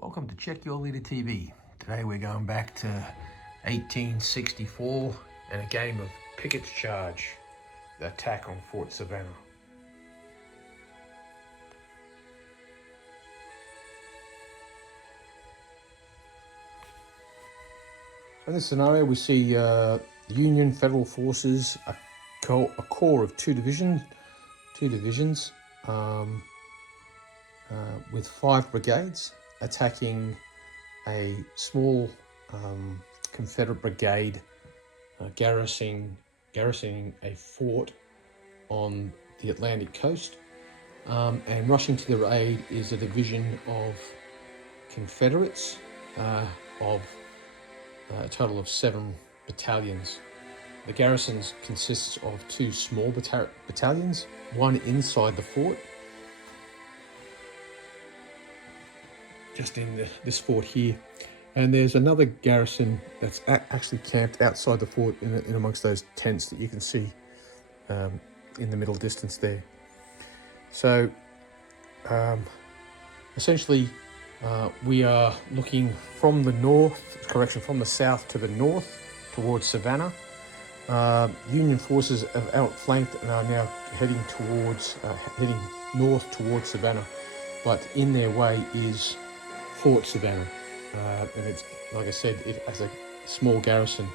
Welcome to Check Your Leader TV. Today we're going back to 1864 and a game of Pickett's Charge, the attack on Fort Savanah. In this scenario we see Union Federal forces, a core of two divisions with 5 brigades attacking a small Confederate brigade garrisoning a fort on the Atlantic coast, and rushing to their aid is a division of Confederates of a total of 7 battalions. The garrisons consists of 2 small battalions, one inside the fort, just in this fort here, and there's another garrison that's actually camped outside the fort in amongst those tents that you can see in the middle distance there. So essentially we are looking from the south to the north towards Savanah. Union forces have outflanked and are now heading north towards Savanah, but in their way is Fort Savanah, and it's, like I said, it has a small garrison.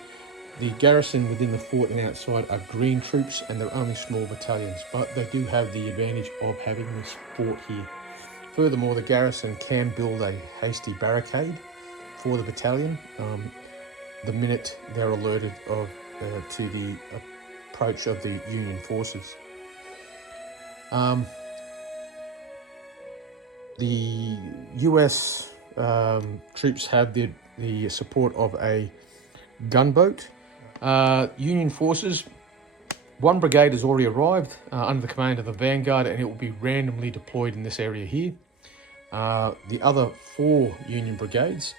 The garrison within the fort and outside are green troops, and they're only small battalions, but they do have the advantage of having this fort here. Furthermore, the garrison can build a hasty barricade for the battalion the minute they're alerted to the approach of the Union forces. The US troops have the support of a gunboat. Union forces, 1 brigade has already arrived under the command of the vanguard, and it will be randomly deployed in this area here. The other 4 Union brigades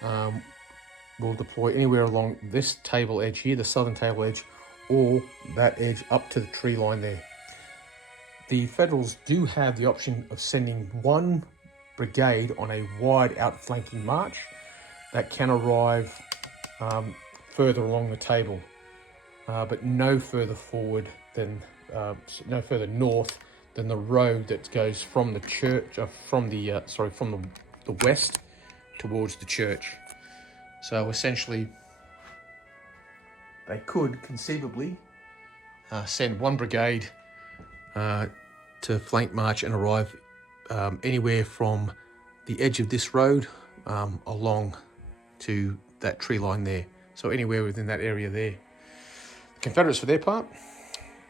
will deploy anywhere along this table edge here, the southern table edge, or that edge up to the tree line there. The Federals do have the option of sending 1 brigade on a wide outflanking march that can arrive further along the table, but no further north than the road that goes from the church, from the west towards the church. So essentially, they could conceivably send 1 brigade to flank march and arrive anywhere from the edge of this road along to that tree line there. So anywhere within that area there. The Confederates, for their part,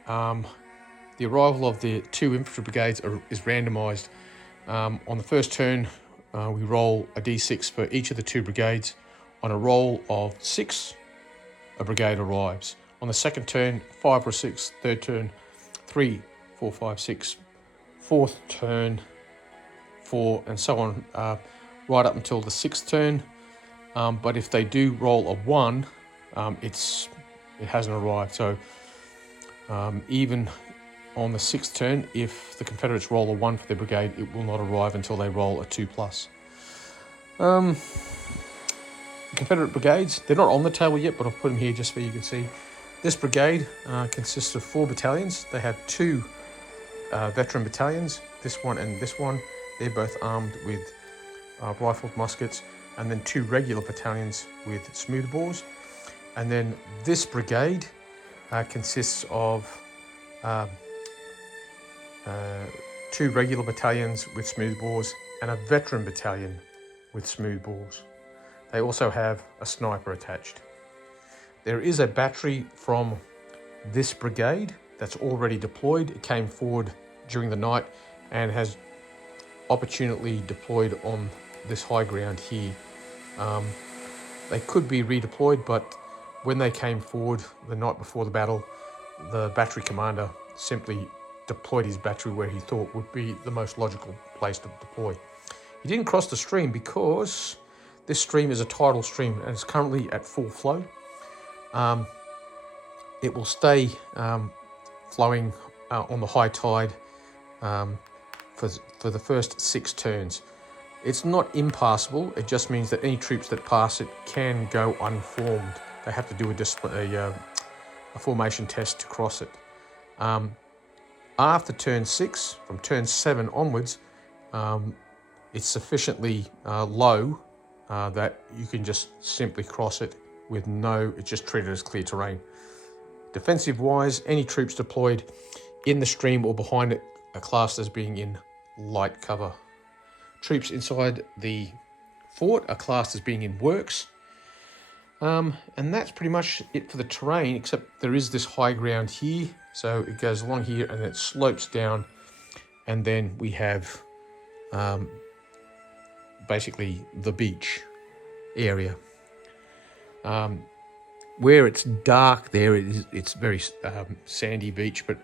the arrival of the 2 infantry brigades is randomised. On the first turn, we roll a d6 for each of the 2 brigades. On a roll of 6, a brigade arrives. On the second turn, 5 or 6. Third turn, 3, 4, 5, 6. Fourth turn, 4, and so on, right up until the 6th turn. But if they do roll a 1, it hasn't arrived. So even on the 6th turn, if the Confederates roll a 1 for their brigade, it will not arrive until they roll a 2+. The Confederate brigades, they're not on the table yet, but I've put them here just so you can see. This brigade consists of 4 battalions. They have 2 veteran battalions, this one and this one. They're both armed with rifled muskets, and then 2 regular battalions with smoothbores. And then this brigade consists of 2 regular battalions with smoothbores and a veteran battalion with smoothbores. They also have a sniper attached. There is a battery from this brigade that's already deployed. It came forward during the night and has opportunely deployed on this high ground here. They could be redeployed, but when they came forward the night before the battle, the battery commander simply deployed his battery where he thought would be the most logical place to deploy. He didn't cross the stream because this stream is a tidal stream and it's currently at full flow. It will stay flowing on the high tide for the first 6 turns. It's not impassable. It just means that any troops that pass it can go unformed. They have to do a formation test to cross it. After turn 6, from turn 7 onwards, it's sufficiently low that you can just simply cross it with it's just treated as clear terrain. Defensive wise, any troops deployed in the stream or behind it are classed as being in light cover. Troops inside the fort are classed as being in works. And that's pretty much it for the terrain, except there is this high ground here. So it goes along here and it slopes down. And then we have basically the beach area. Where it's dark there, it's very sandy beach, but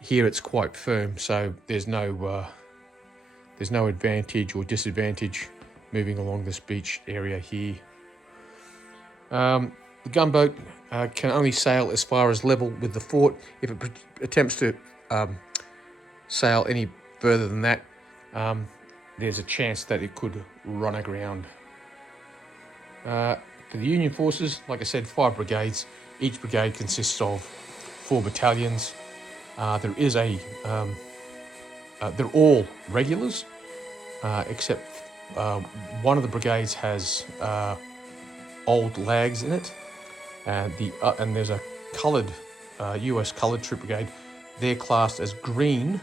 here it's quite firm. So there's no advantage or disadvantage moving along this beach area here. The gunboat can only sail as far as level with the fort. If it attempts to sail any further than that, there's a chance that it could run aground. For the Union forces, like I said, 5 brigades. Each brigade consists of 4 battalions. They're all regulars, except one of the brigades has old lags in it, and there's a coloured US coloured troop brigade. They're classed as green,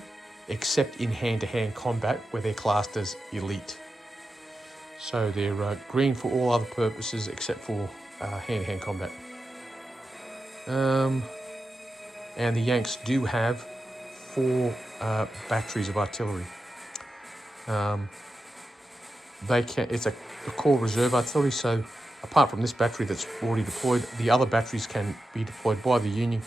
except in hand-to-hand combat, where they're classed as elite. So they're green for all other purposes except for hand-to-hand combat. And the Yanks do have 4 batteries of artillery. It's a core reserve artillery, so apart from this battery that's already deployed, the other batteries can be deployed by the Union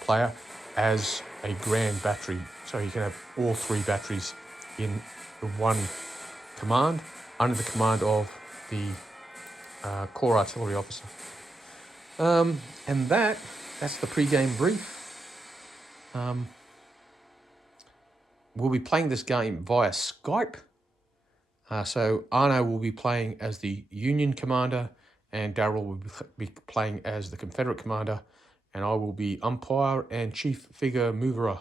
player as a grand battery. So you can have all 3 batteries in one command, under the command of the core artillery officer. And that's the pre-game brief. We'll be playing this game via Skype. So Arno will be playing as the Union commander, and Darryl will be playing as the Confederate commander, and I will be umpire and chief figure mover.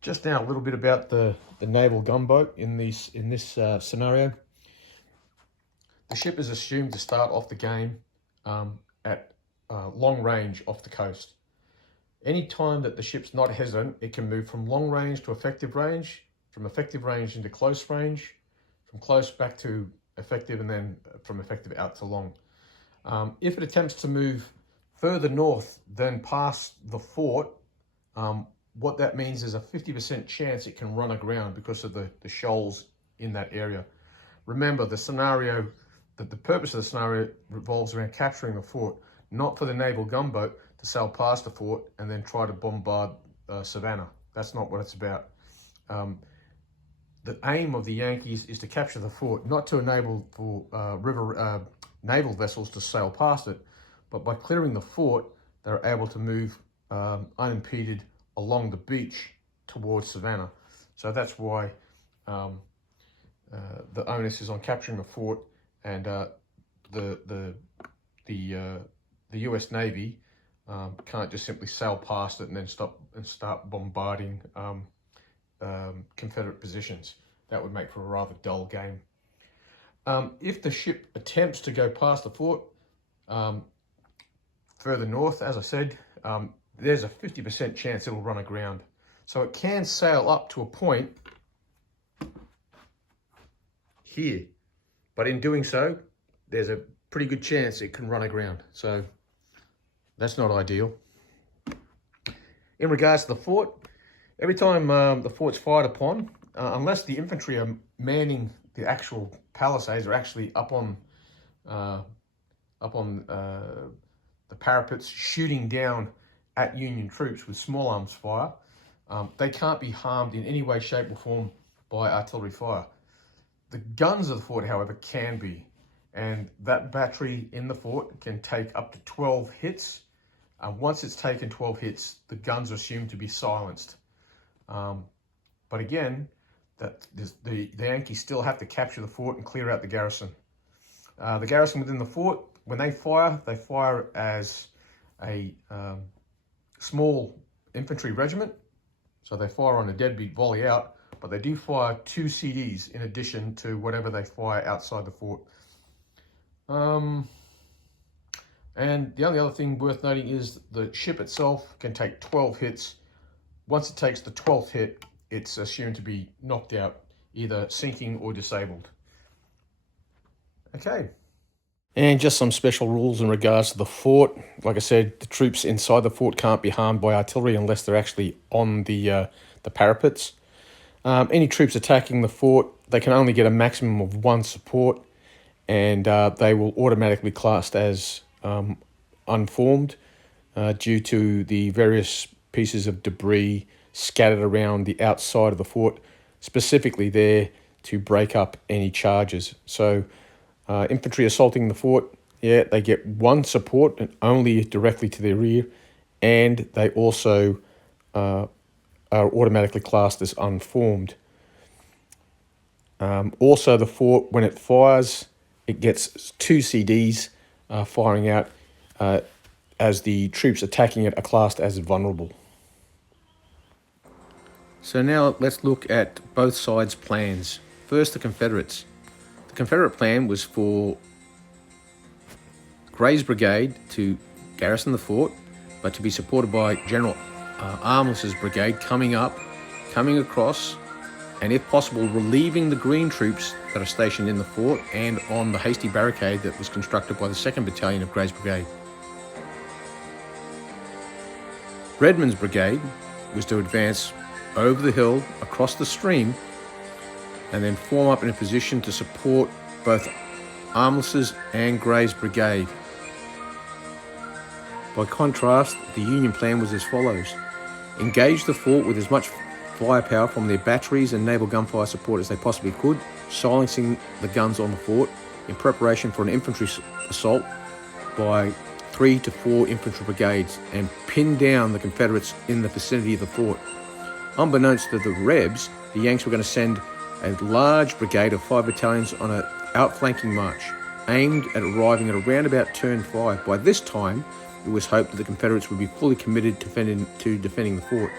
Just now, a little bit about the naval gunboat in this scenario. The ship is assumed to start off the game at long range off the coast. Any time that the ship's not hesitant, it can move from long range to effective range, from effective range into close range, from close back to effective, and then from effective out to long. If it attempts to move further north than past the fort, what that means is a 50% chance it can run aground because of the shoals in that area. Remember, the purpose of the scenario revolves around capturing the fort, not for the naval gunboat to sail past the fort and then try to bombard Savanah. That's not what it's about. The aim of the Yankees is to capture the fort, not to enable for naval vessels to sail past it, but by clearing the fort, they're able to move unimpeded along the beach towards Savanah. So that's why the onus is on capturing the fort, and the US Navy can't just simply sail past it and then start bombarding Confederate positions. That would make for a rather dull game. If the ship attempts to go past the fort further north, as I said, there's a 50% chance it'll run aground. So it can sail up to a point here, but in doing so, there's a pretty good chance it can run aground. So that's not ideal. In regards to the fort, every time the fort's fired upon, unless the infantry are manning the actual palisades, or actually up on the parapets shooting down at Union troops with small arms fire, they can't be harmed in any way, shape or form by artillery fire. The guns of the fort, however, can be, and that battery in the fort can take up to 12 hits. Once it's taken 12 hits, the guns are assumed to be silenced. But again, that the Yankees still have to capture the fort and clear out the garrison. The garrison within the fort, when they fire as a small infantry regiment. So they fire on a deadbeat volley out, but they do fire 2 CDs in addition to whatever they fire outside the fort. And the only other thing worth noting is the ship itself can take 12 hits. Once it takes the 12th hit, it's assumed to be knocked out, either sinking or disabled. Okay. And just some special rules in regards to the fort. Like I said, the troops inside the fort can't be harmed by artillery unless they're actually on the parapets. Any troops attacking the fort, they can only get a maximum of 1 support, and they will automatically be classed as unformed due to the various pieces of debris scattered around the outside of the fort, specifically there to break up any charges. So infantry assaulting the fort, yeah, they get 1 support and only directly to their rear, and they also are automatically classed as unformed. Also, the fort, when it fires, it gets 2 CDs firing out as the troops attacking it are classed as vulnerable. So now let's look at both sides' plans. First, the Confederates. The Confederate plan was for Gray's brigade to garrison the fort, but to be supported by General Armless's brigade coming across, and if possible, relieving the green troops that are stationed in the fort and on the hasty barricade that was constructed by the 2nd Battalion of Gray's brigade. Redmond's brigade was to advance over the hill, across the stream, and then form up in a position to support both Armless's and Gray's brigade. By contrast, the Union plan was as follows: engage the fort with as much firepower from their batteries and naval gunfire support as they possibly could, silencing the guns on the fort in preparation for an infantry assault by 3 to 4 infantry brigades, and pin down the Confederates in the vicinity of the fort. Unbeknownst to the Rebs, the Yanks were going to send a large brigade of 5 battalions on an outflanking march, aimed at arriving at around about turn 5. By this time, it was hoped that the Confederates would be fully committed to defending the fort.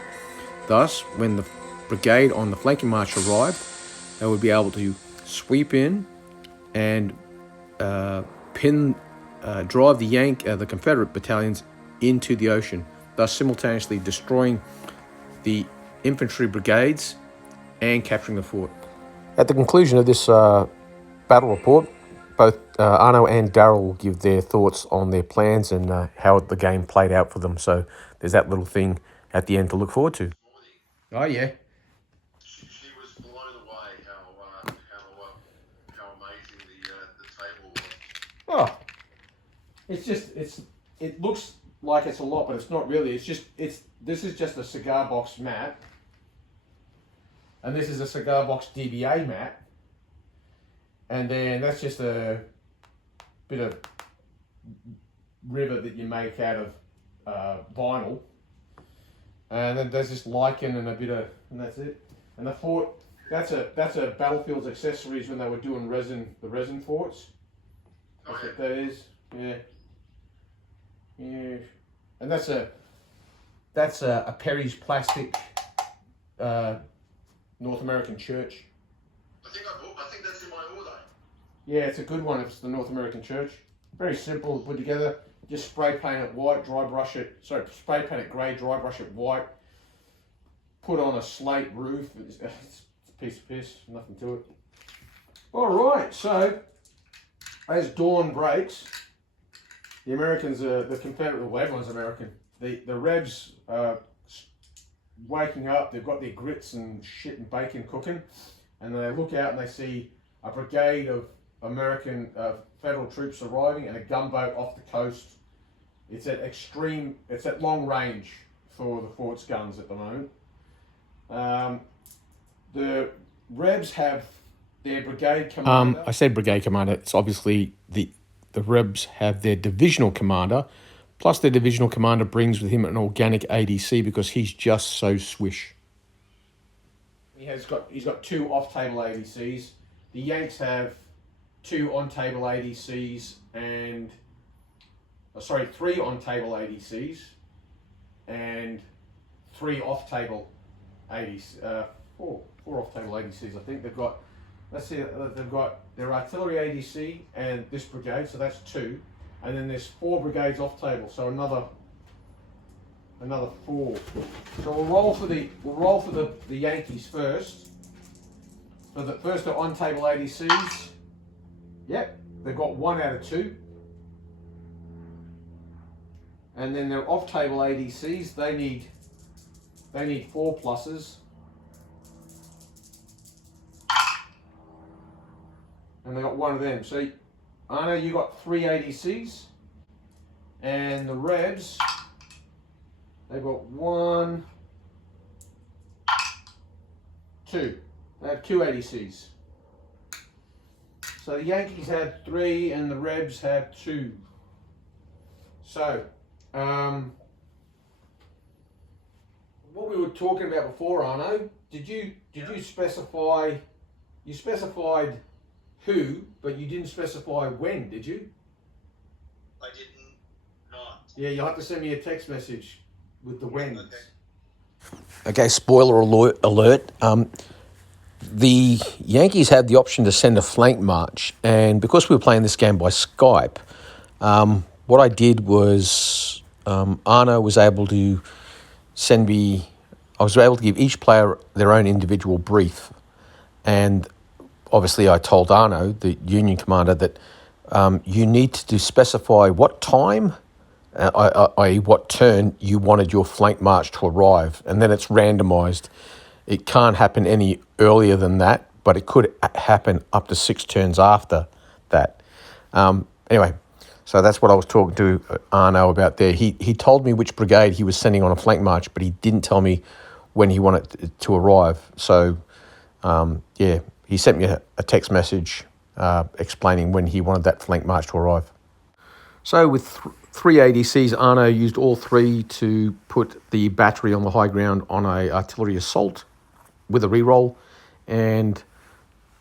Thus, when the brigade on the flanking march arrived, they would be able to sweep in and drive the Confederate battalions into the ocean, thus simultaneously destroying the infantry brigades and capturing the fort. At the conclusion of this battle report, both Arno and Daryl will give their thoughts on their plans and how the game played out for them. So there's that little thing at the end to look forward to. Oh, yeah. She was blown away how amazing the table was. Oh, it looks like it's a lot, but it's not really. This is just a cigar box mat, and this is a cigar box DVA mat, and then that's just a bit of rivet that you make out of vinyl, and then there's this lichen and and that's it. And the fort, that's a Battlefield's accessories when they were doing the resin forts. That's what that is. Yeah. Yeah. And that's a Perry's plastic North American church. I think that's in my order. Yeah, it's a good one. It's the North American church. Very simple to put together. Just spray paint it white, spray paint it grey, dry brush it white. Put on a slate roof. It's a piece of piss, nothing to it. All right, so as dawn breaks, the Americans, the Confederate, well, everyone's American. The Rebs are waking up. They've got their grits and shit and bacon cooking, and they look out and they see a brigade of American federal troops arriving and a gunboat off the coast. It's at long range for the fort's guns at the moment. The Rebs have their brigade commander. I said brigade commander. It's obviously the Rebs have their divisional commander, plus their divisional commander brings with him an organic ADC because he's just so swish. He's got 2 off-table ADCs. The Yanks have 2 on-table ADCs and 3 on-table ADCs and 3 off-table ADCs. 4 off-table ADCs. I think they've got. Let's see. They've got their artillery ADC and this brigade, so that's 2, and then there's 4 brigades off-table, so another 4. So we'll roll for the Yankees first. So the first are on-table ADCs. Yep, they've got 1 out of 2. And then their off-table ADCs, they need 4 pluses. And they got 1 of them. So Arno, you got 3 ADCs. And the Rebs, they've got 1, 2. They have 2 ADCs. So the Yankees had 3 and the Rebs have 2. So, what we were talking about before, Arno, did you specify? You specified who, but you didn't specify when, did you? I didn't not. Yeah, you'll have to send me a text message with the when. Okay, spoiler alert. The Yankees had the option to send a flank march, and because we were playing this game by Skype, what I did was Arno was able to send me. I was able to give each player their own individual brief, and obviously I told Arno, the Union commander, that you need to specify what time, i.e. what turn you wanted your flank march to arrive, and then it's randomised. It can't happen any earlier than that, but it could happen up to 6 turns after that. Anyway, so that's what I was talking to Arno about there. He told me which brigade he was sending on a flank march, but he didn't tell me when he wanted it to arrive. So, yeah, he sent me a text message explaining when he wanted that flank march to arrive. So with 3 ADCs, Arno used all 3 to put the battery on the high ground on a artillery assault with a reroll, and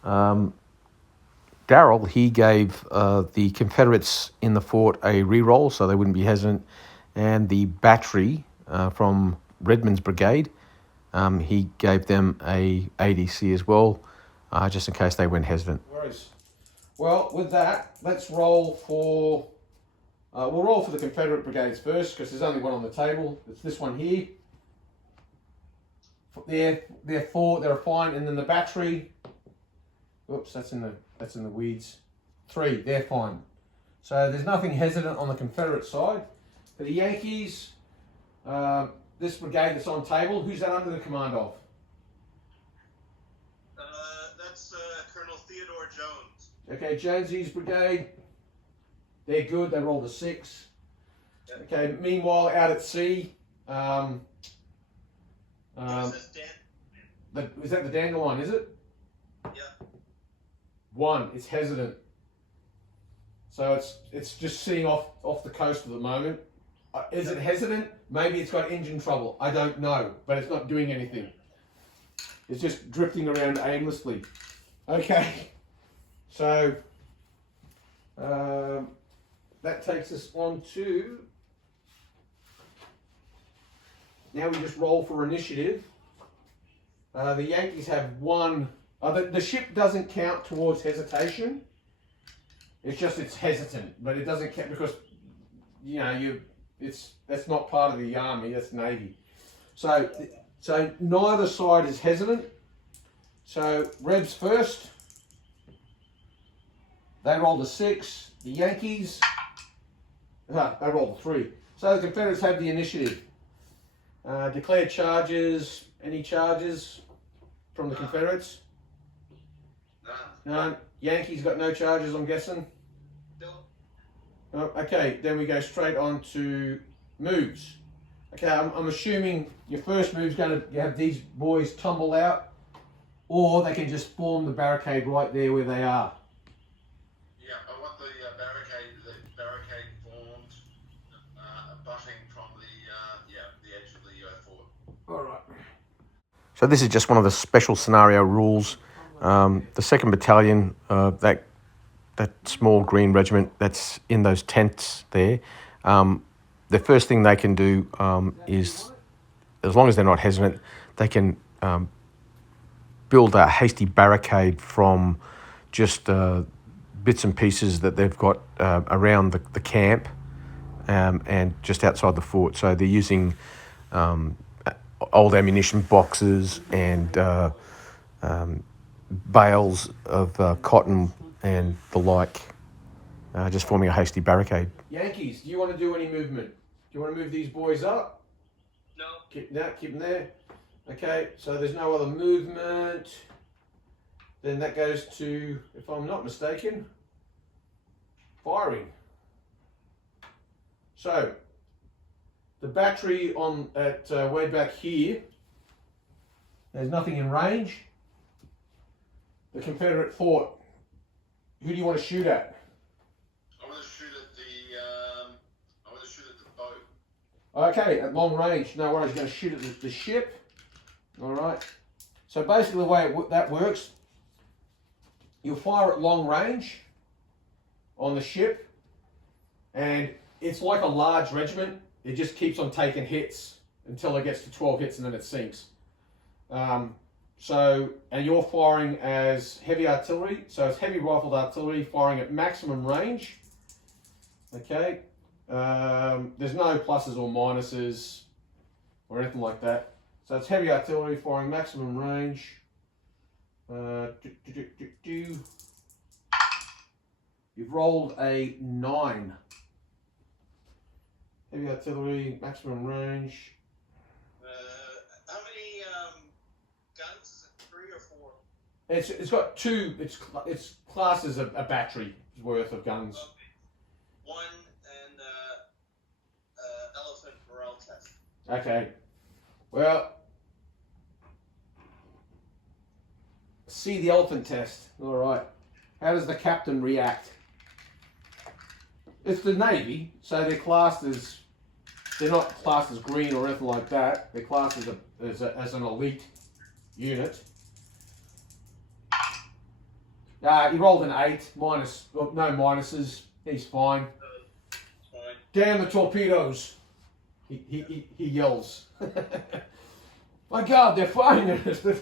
Darryl, he gave the Confederates in the fort a reroll so they wouldn't be hesitant, and the battery from Redmond's brigade, he gave them a ADC as well, just in case they went hesitant. Well, with that, let's roll for. We'll roll for the Confederate Brigades first because there's only one on the table. It's this one here. They're 4. They're fine, and then the battery. Oops, that's in the weeds. 3. They're fine. So there's nothing hesitant on the Confederate side. For the Yankees, this brigade that's on table. Who's that under the command of? That's Colonel Theodore Jones. Okay, Jonesy's brigade. They're good. They rolled a 6. Yep. Okay. Meanwhile, out at sea, is that the Dandelion? Is it? Yeah. 1. It's hesitant. So it's just sitting off the coast at the moment. Is it hesitant? Maybe it's got engine trouble. I don't know, but it's not doing anything. It's just drifting around aimlessly. Okay. So that takes us on to. Now we just roll for initiative. The Yankees have 1. The ship doesn't count towards hesitation. It's just it's hesitant, but it doesn't count because that's not part of the army. That's Navy. So neither side is hesitant. So Rebs first. They rolled a 6. The Yankees. They rolled a 3. So the Confederates have the initiative. Declare charges. Any charges from the Confederates? No. Yankees got no charges, I'm guessing? No. Oh, okay, then we go straight on to moves. Okay, I'm assuming your first move's going to have these boys tumble out, or they can just form the barricade right there where they are. Yeah, I want the barricade formed, abutting from the edge of the fort. All right. So this is just one of the special scenario rules. The 2nd Battalion, that small green regiment that's in those tents there, the first thing they can do is, as long as they're not hesitant, they can build a hasty barricade from just bits and pieces that they've got around the camp and just outside the fort. So they're using old ammunition boxes and bales of cotton and the like, just forming a hasty barricade. Yankees, do you want to do any movement? Do you want to move these boys up? No. Keep them there. Okay, so there's no other movement. Then that goes to, if I'm not mistaken, firing. So the battery on at way back here, there's nothing in range. The Confederate fort, who do you want to shoot at? I want to shoot at the. I want to shoot at the boat. Okay, at long range. No worries, going to shoot at the ship. All right. So basically the way that works, you'll fire at long range on the ship, and it's like a large regiment. It just keeps on taking hits until it gets to 12 hits and then it sinks. And you're firing as heavy artillery, so it's heavy rifled artillery firing at maximum range. Okay, there's no pluses or minuses or anything like that. So it's heavy artillery firing maximum range. You've rolled a 9. Heavy artillery, maximum range. How many guns? Is it 3 or 4? It's got 2. It's classed as a battery worth of guns. Okay. 1 and elephant morale test. Okay. Well, see the elephant test. All right. How does the captain react? It's the Navy, so they're not classed as green or anything like that. They're classed as an elite unit. He rolled an 8, minus, well, no minuses. He's fine. Fine. Damn the torpedoes! He yells. My God, they're firing at us. The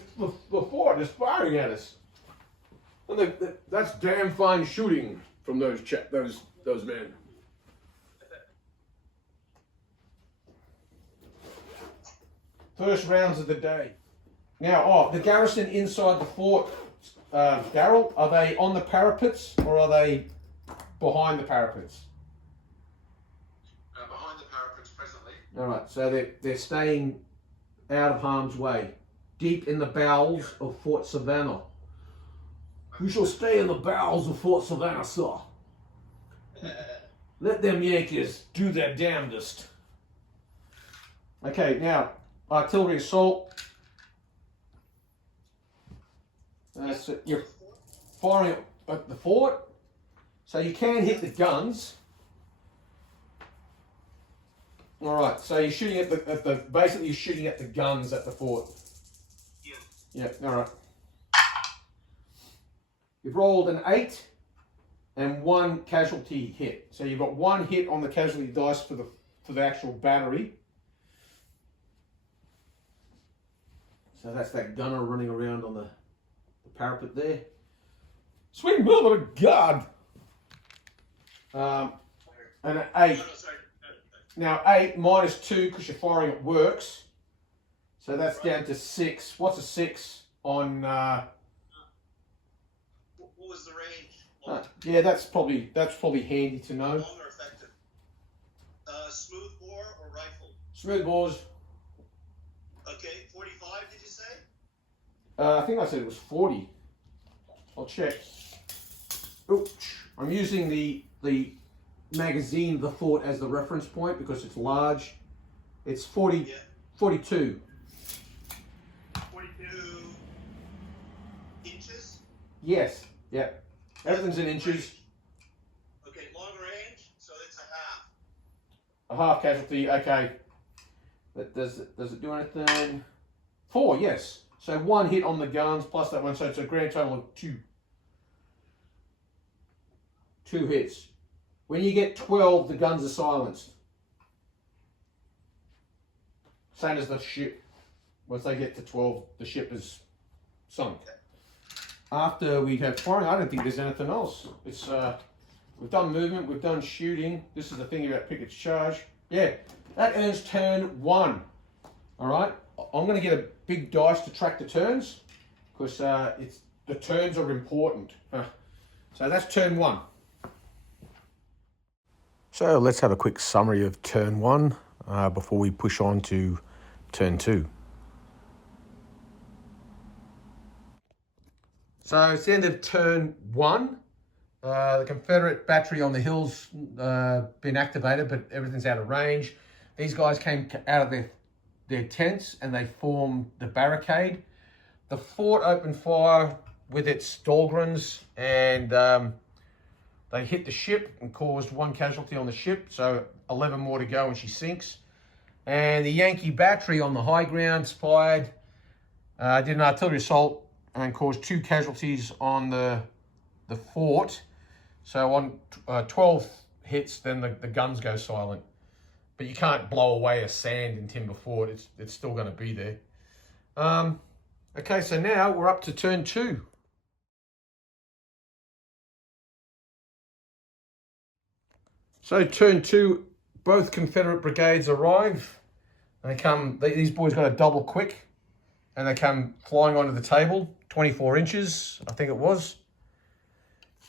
fort is firing at us. And that's damn fine shooting from those men. First rounds of the day. Now, the garrison inside the fort, Daryl, are they on the parapets or are they behind the parapets? Behind the parapets presently. All right, so they're staying out of harm's way, deep in the bowels of Fort Savanah. We shall stay in the bowels of Fort Savanah, sir. Let them Yankees do their damnedest. Okay, now, artillery assault. So you're firing at the fort, so you can hit the guns. All right, so you're shooting basically you're shooting at the guns at the fort. Yeah. Yeah, all right. You've rolled an 8 and 1 casualty hit. So you've got 1 hit on the casualty dice for the actual battery. So that's that gunner running around on the parapet there. Sweet mother of God! And an 8. Now 8 minus 2 because you're firing at works. So that's down to 6. What's a 6 on? What was the range? Yeah, that's probably handy to know. Long or effective? Smooth bore or rifle? Smooth bores. Okay, 45. Did you say? I think I said it was 40. I'll check. Oops. I'm using the magazine, the fort, as the reference point because it's large. It's 40, Yeah. 42. 42 inches? Yes. Yeah. Everything's in inches. Range. Okay, long range, so it's a half. A half casualty. Okay. Does it do anything? 4. Yes. So 1 hit on the guns plus that one, so it's a grand total of 2. 2 hits. When you get 12, the guns are silenced. Same as the ship. Once they get to 12, the ship is sunk. After we have firing, I don't think there's anything else. It's we've done movement, we've done shooting. This is the thing about Pickett's charge. Yeah, that earns turn 1. All right, I'm going to get a big dice to track the turns because the turns are important. So that's turn 1. So let's have a quick summary of turn 1 before we push on to turn 2. So it's the end of turn 1. The Confederate battery on the hill's been activated, but everything's out of range. These guys came out of their tents and they formed the barricade. The fort opened fire with its Dahlgrens and they hit the ship and caused 1 casualty on the ship, so 11 more to go and she sinks. And the Yankee battery on the high ground fired, did an artillery assault and caused 2 casualties on the fort. So on 12 hits, then the guns go silent. But you can't blow away a sand and timber fort. It's still going to be there. Okay, so now we're up to turn 2. So turn 2, both Confederate brigades arrive. They come. These boys got a double quick, and they come flying onto the table. 24 inches, I think it was.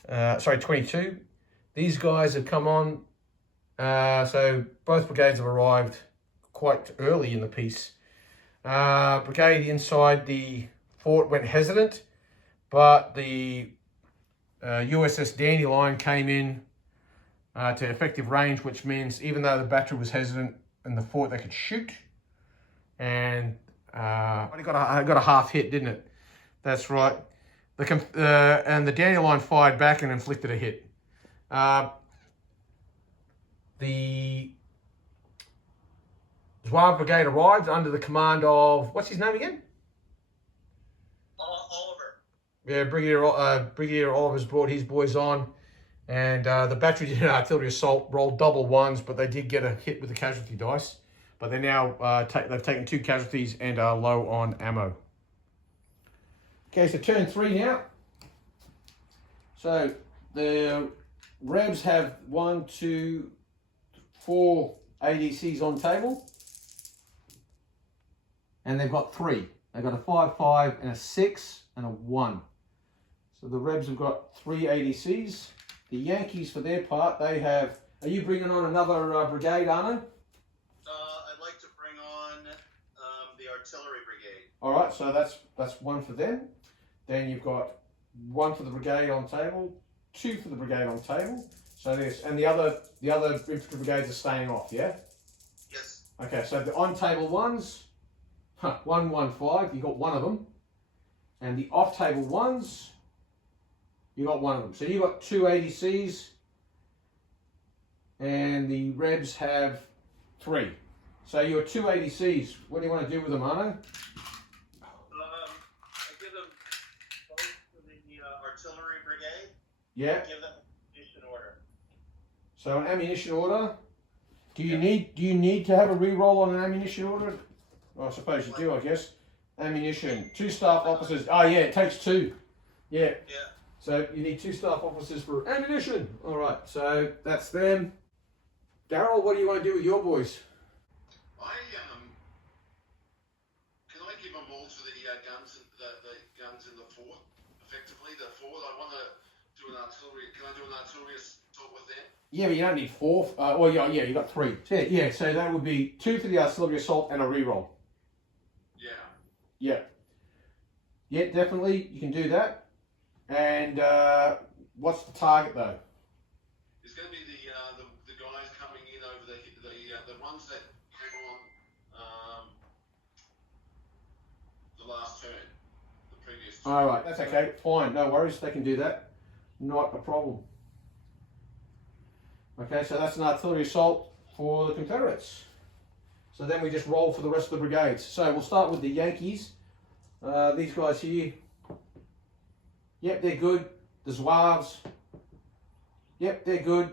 Sorry, 22. These guys have come on. So both brigades have arrived quite early in the piece. Brigade inside the fort went hesitant, but the USS Dandelion came in to effective range, which means even though the battery was hesitant in the fort, they could shoot. And only got a half hit, didn't it? That's right. And the Dandelion fired back and inflicted a hit. The Zouave Brigade arrived under the command of, what's his name again? Oliver. Yeah, Brigadier Oliver's brought his boys on. And the battery did an artillery assault, rolled double 1s, but they did get a hit with the casualty dice. But they're now, they've taken 2 casualties and are low on ammo. Okay, so turn 3 now. So the Rebs have 1, 2, 4 ADCs on table. And they've got 3. They've got a 5, 5, and a 6, and a 1. So the Rebs have got 3 ADCs. The Yankees, for their part, they have... Are you bringing on another brigade, Arno? I'd like to bring on the artillery brigade. All right, so that's 1 for them. Then you've got 1 for the brigade on table, 2 for the brigade on table. So there's... And the other infantry brigades are staying off, yeah? Yes. Okay, so the on-table ones, 1, 1, 5, you got 1 of them. And the off-table ones... You got 1 of them. So you got 2 ADCs, and the Rebs have 3. So your 2 ADCs, what do you want to do with them, Arno? I give them both to the artillery brigade. Yeah. Give them ammunition order. So an ammunition order. Do you need to have a re-roll on an ammunition order? Well, I suppose you do, I guess. Ammunition. 2 staff officers. Oh yeah, it takes 2. Yeah. Yeah. So you need 2 staff officers for ammunition. All right, so that's them. Daryl, what do you want to do with your boys? Can I give them all to the guns in the fort? Effectively, the fort. I want to do an artillery. Can I do an artillery assault with them? Yeah, but you don't need 4. Well, yeah, you got 3. So, yeah, so that would be 2 for the artillery assault and a reroll. Yeah. Yeah. Yeah, definitely, you can do that. And what's the target though? It's going to be the guys coming in over the ones that came on the last turn, the previous turn. All right, that's okay, fine, no worries, they can do that. Not a problem. Okay, so that's an artillery assault for the Confederates. So then we just roll for the rest of the brigades. So we'll start with the Yankees. These guys here. Yep, they're good. The Zouaves. Yep, they're good.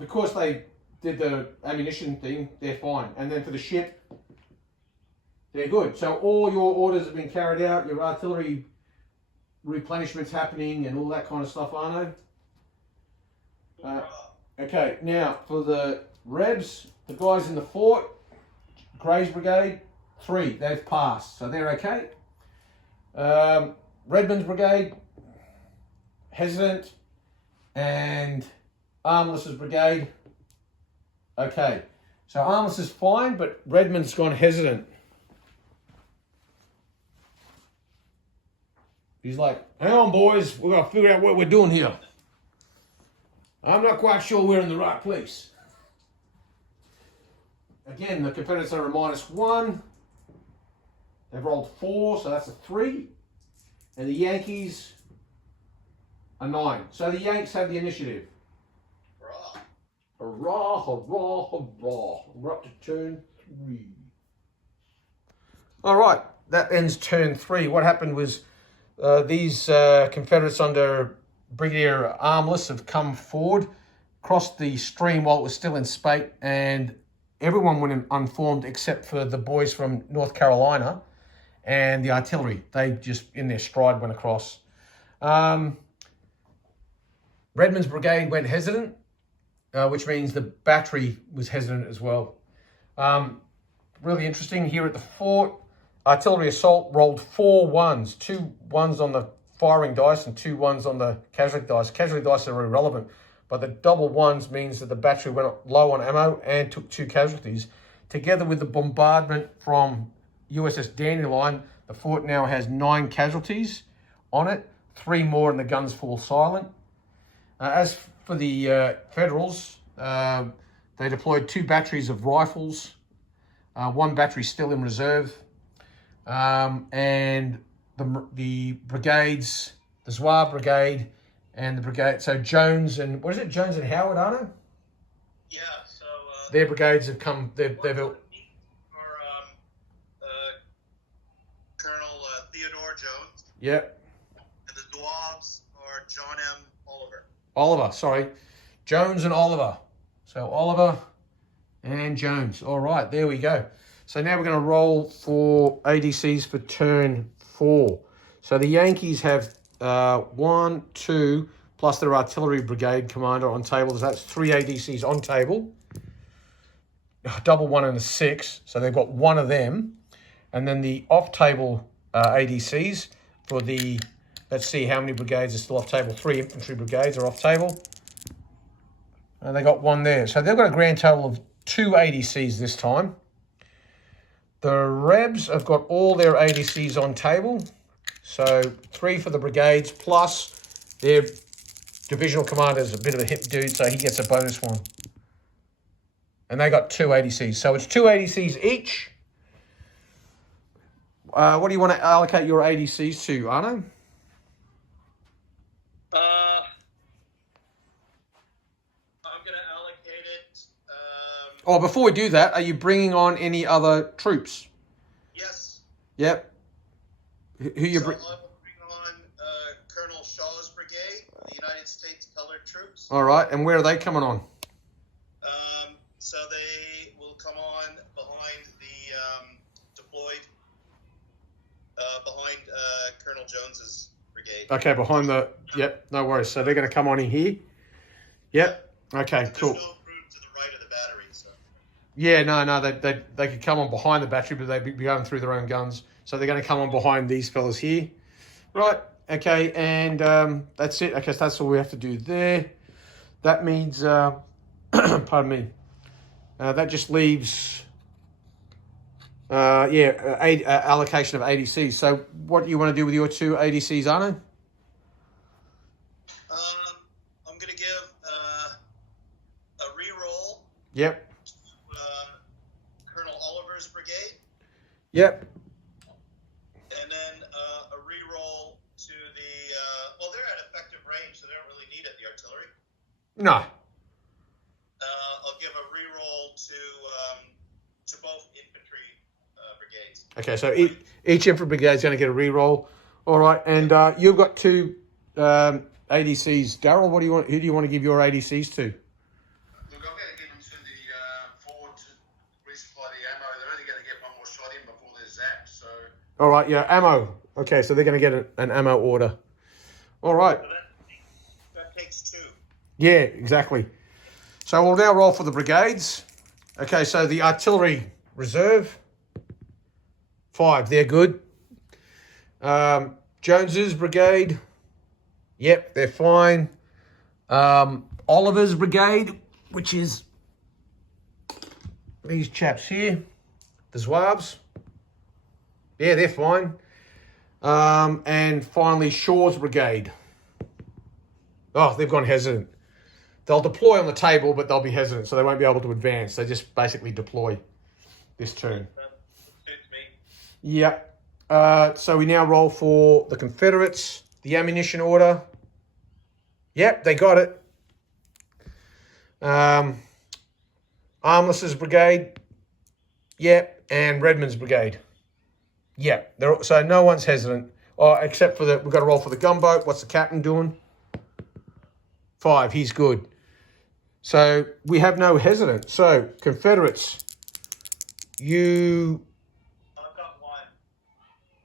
Because they did the ammunition thing, they're fine. And then for the ship, they're good. So all your orders have been carried out, your artillery replenishment's happening and all that kind of stuff, Arno. Okay, now for the Rebs, the guys in the fort, Gray's Brigade, 3, they've passed, so they're okay. Redmond's Brigade, hesitant, and Armless's Brigade, okay. So Armless is fine, but Redmond's gone hesitant. He's like, hang on boys, we've got to figure out what we're doing here. I'm not quite sure we're in the right place. Again, the Confederates are a -1. They've rolled 4, so that's a 3. And the Yankees are 9. So the Yanks have the initiative. Hurrah. Hurrah, hurrah, hurrah. We're up to turn 3. All right, that ends turn 3. What happened was these Confederates under Brigadier Armless have come forward, crossed the stream while it was still in spate, and everyone went in unformed except for the boys from North Carolina and the artillery. They just, in their stride, went across. Redmond's Brigade went hesitant, which means the battery was hesitant as well. Really interesting here at the fort. Artillery assault rolled 4 1s, 2 1s on the firing dice and 2 1s on the casualty dice. Casualty dice are irrelevant, but the double 1s means that the battery went low on ammo and took 2 casualties. Together with the bombardment from USS Dandelion, the fort now has 9 casualties on it, 3 more and the guns fall silent. As for the Federals, they deployed 2 batteries of rifles, 1 battery still in reserve, and the brigades, the Zouave Brigade and the brigade, so Jones and, what is it, Jones and Howard, Arno? Yeah, so... their brigades have come, they've Colonel Theodore Jones. Yep. And the Zouaves are John M. Oliver. Oliver, sorry. Jones and Oliver. So Oliver and Jones. All right, there we go. So now we're going to roll for ADCs for turn 4. So the Yankees have 1, 2, plus their artillery brigade commander on table. So that's 3 ADCs on table. Double 1 and a 6. So they've got 1 of them. And then the off-table ADCs for the, let's see how many brigades are still off table. 3 infantry brigades are off table. And they got 1 there. So they've got a grand total of 2 ADCs this time. The Rebs have got all their ADCs on table. So 3 for the brigades, plus their divisional commander is a bit of a hip dude, so he gets a bonus 1. And they got 2 ADCs. So it's 2 ADCs each. What do you want to allocate your ADCs to, Arno? I'm going to allocate it... Oh, before we do that, are you bringing on any other troops? yes. Yep. Who you So bring? I will bring on Colonel Shaw's Brigade, the United States Colored Troops. All right, and where are they coming on? So they will come on behind the deployed, behind Colonel Jones's brigade. Okay, behind the, yep, no worries. So they're going to come on in here? Yep. Okay, There's cool. no room to the right of the battery, so. Yeah, no, they could come on behind the battery, but they'd be going through their own guns. So they're going to come on behind these fellas here. Right, okay, and that's it. I guess that's all we have to do there. That means, pardon me, that just leaves, allocation of ADCs. So what do you want to do with your 2 ADCs, Arno? I'm going to give a reroll Yep. to Colonel Oliver's brigade, Yep. and then a reroll to the, well, they're at effective range, so they don't really need it, the artillery. No. I'll give a reroll to both infantry brigades. Okay, so Each infantry brigade is going to get a re-roll. All right, and you've got 2 ADCs. Daryl, what do you want? Who do you want to give your ADCs to? Look, I'm going to give them to the forward to resupply the ammo. They're only going to get one more shot in before they're zapped. So. All right, yeah, ammo. Okay, so they're going to get an ammo order. All right. So that takes 2. Yeah, exactly. So we'll now roll for the brigades. Okay, so the artillery reserve, 5. They're good. Jones's brigade, yep, they're fine. Oliver's brigade, which is these chaps here, the Zouaves, yeah, they're fine. And finally, Shaw's brigade. Oh, they've gone hesitant. They'll deploy on the table, but they'll be hesitant, so they won't be able to advance. They just basically deploy this turn. Suits me. Yeah. So we now roll for the Confederates, the ammunition order. Yep, they got it. Armless's brigade. Yep, and Redmond's brigade. Yep. So no one's hesitant, except for we've got to roll for the gunboat. What's the captain doing? 5. He's good. So we have no hesitant. So Confederates, You've got 1.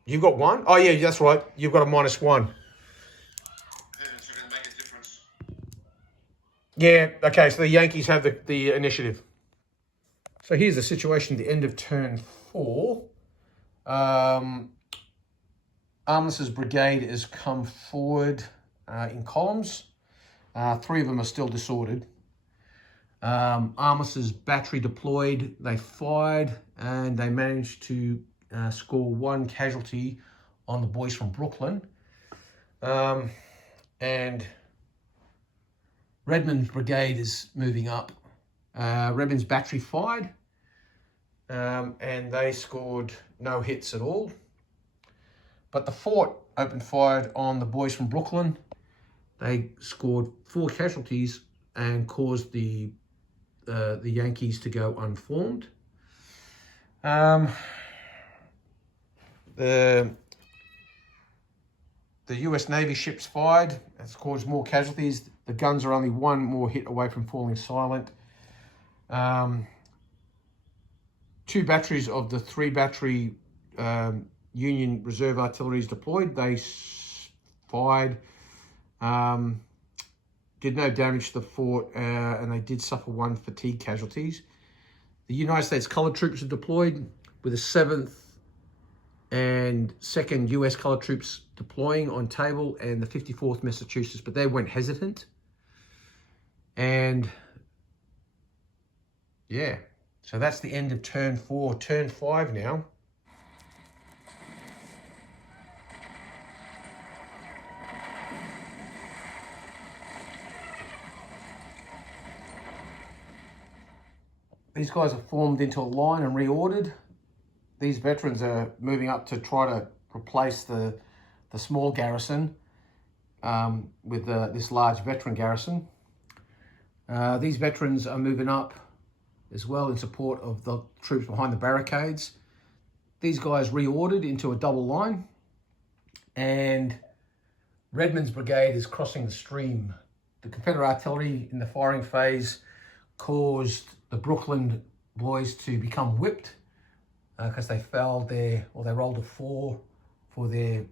You've got 1? Oh, yeah, that's right. You've got a -1. It's going to make a difference. Yeah, okay, so the Yankees have the initiative. So here's the situation at the end of turn 4. Armless's brigade has come forward in columns. 3 of them are still disordered. Armless's battery deployed. They fired and they managed to score 1 casualty on the boys from Brooklyn. And Redmond's brigade is moving up. Redmond's battery fired and they scored no hits at all. But the fort opened fire on the boys from Brooklyn. They scored 4 casualties and caused the Yankees to go unformed. The US Navy ships fired. That's caused more casualties. The guns are only 1 more hit away from falling silent. 2 batteries of the 3 battery Union Reserve artillery is deployed. They fired. Did no damage to the fort, and they did suffer 1 fatigue casualties. The United States Colored Troops are deployed, with the 7th and 2nd US Colored Troops deploying on table, and the 54th Massachusetts, but they went hesitant. And yeah, so that's the end of turn 4. Turn 5 now. These guys are formed into a line and reordered. These veterans are moving up to try to replace the small garrison with this large veteran garrison. These veterans are moving up as well in support of the troops behind the barricades. These guys reordered into a double line, and Redmond's brigade is crossing the stream. The Confederate artillery in the firing phase caused the Brooklyn boys to become whipped because they failed they rolled a 4 for their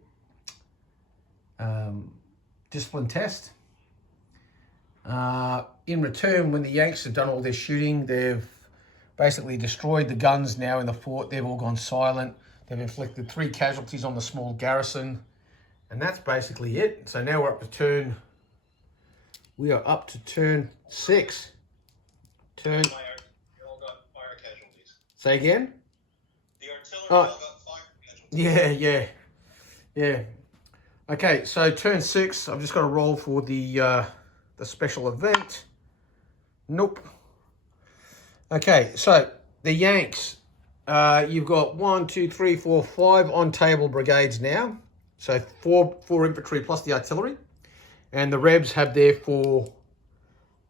discipline test. In return, when the Yanks have done all their shooting, they've basically destroyed the guns now in the fort. They've all gone silent. They've inflicted 3 casualties on the small garrison, and that's basically it. So now we're up to turn 6. They all got fire casualties. Say again? The artillery all got fire casualties. Yeah. Okay, so turn 6. I've just got to roll for the special event. Nope. Okay, so the Yanks. You've got 1, 2, 3, 4, 5 on table brigades now. So 4 infantry plus the artillery, and the Rebs have their 4.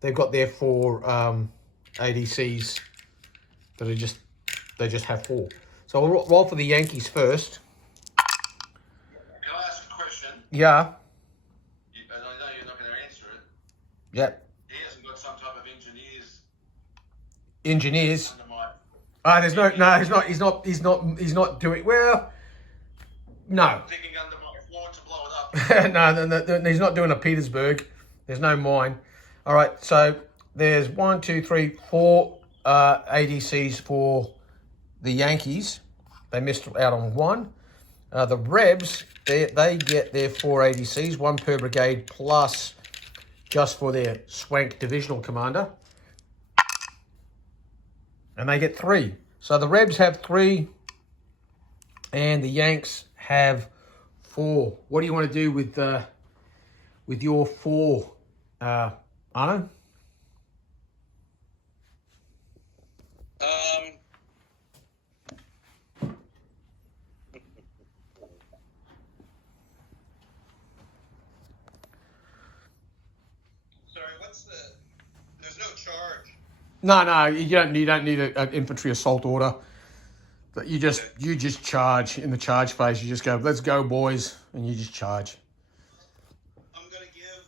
They've got their 4 ADCs that are they just have 4. So we'll roll for the Yankees first. Yeah. And I know you're not going to answer it. Yep. He hasn't got some type of engineers Engineers. under my. There's no. He's not doing well. No. Thinking under my floor to blow it up. No, he's not doing a Petersburg. There's no mine. All right, so there's 1, 2, 3, 4 ADCs for the Yankees. They missed out on one. The Rebs, they get their 4 ADCs, 1 per brigade plus just for their Swank divisional commander. And they get 3. So the Rebs have 3 and the Yanks have 4. What do you want to do with your 4, Arno? Sorry, there's no charge. No, you don't need an infantry assault order. But you just charge in the charge phase. You just go, let's go, boys, and you just charge. I'm gonna give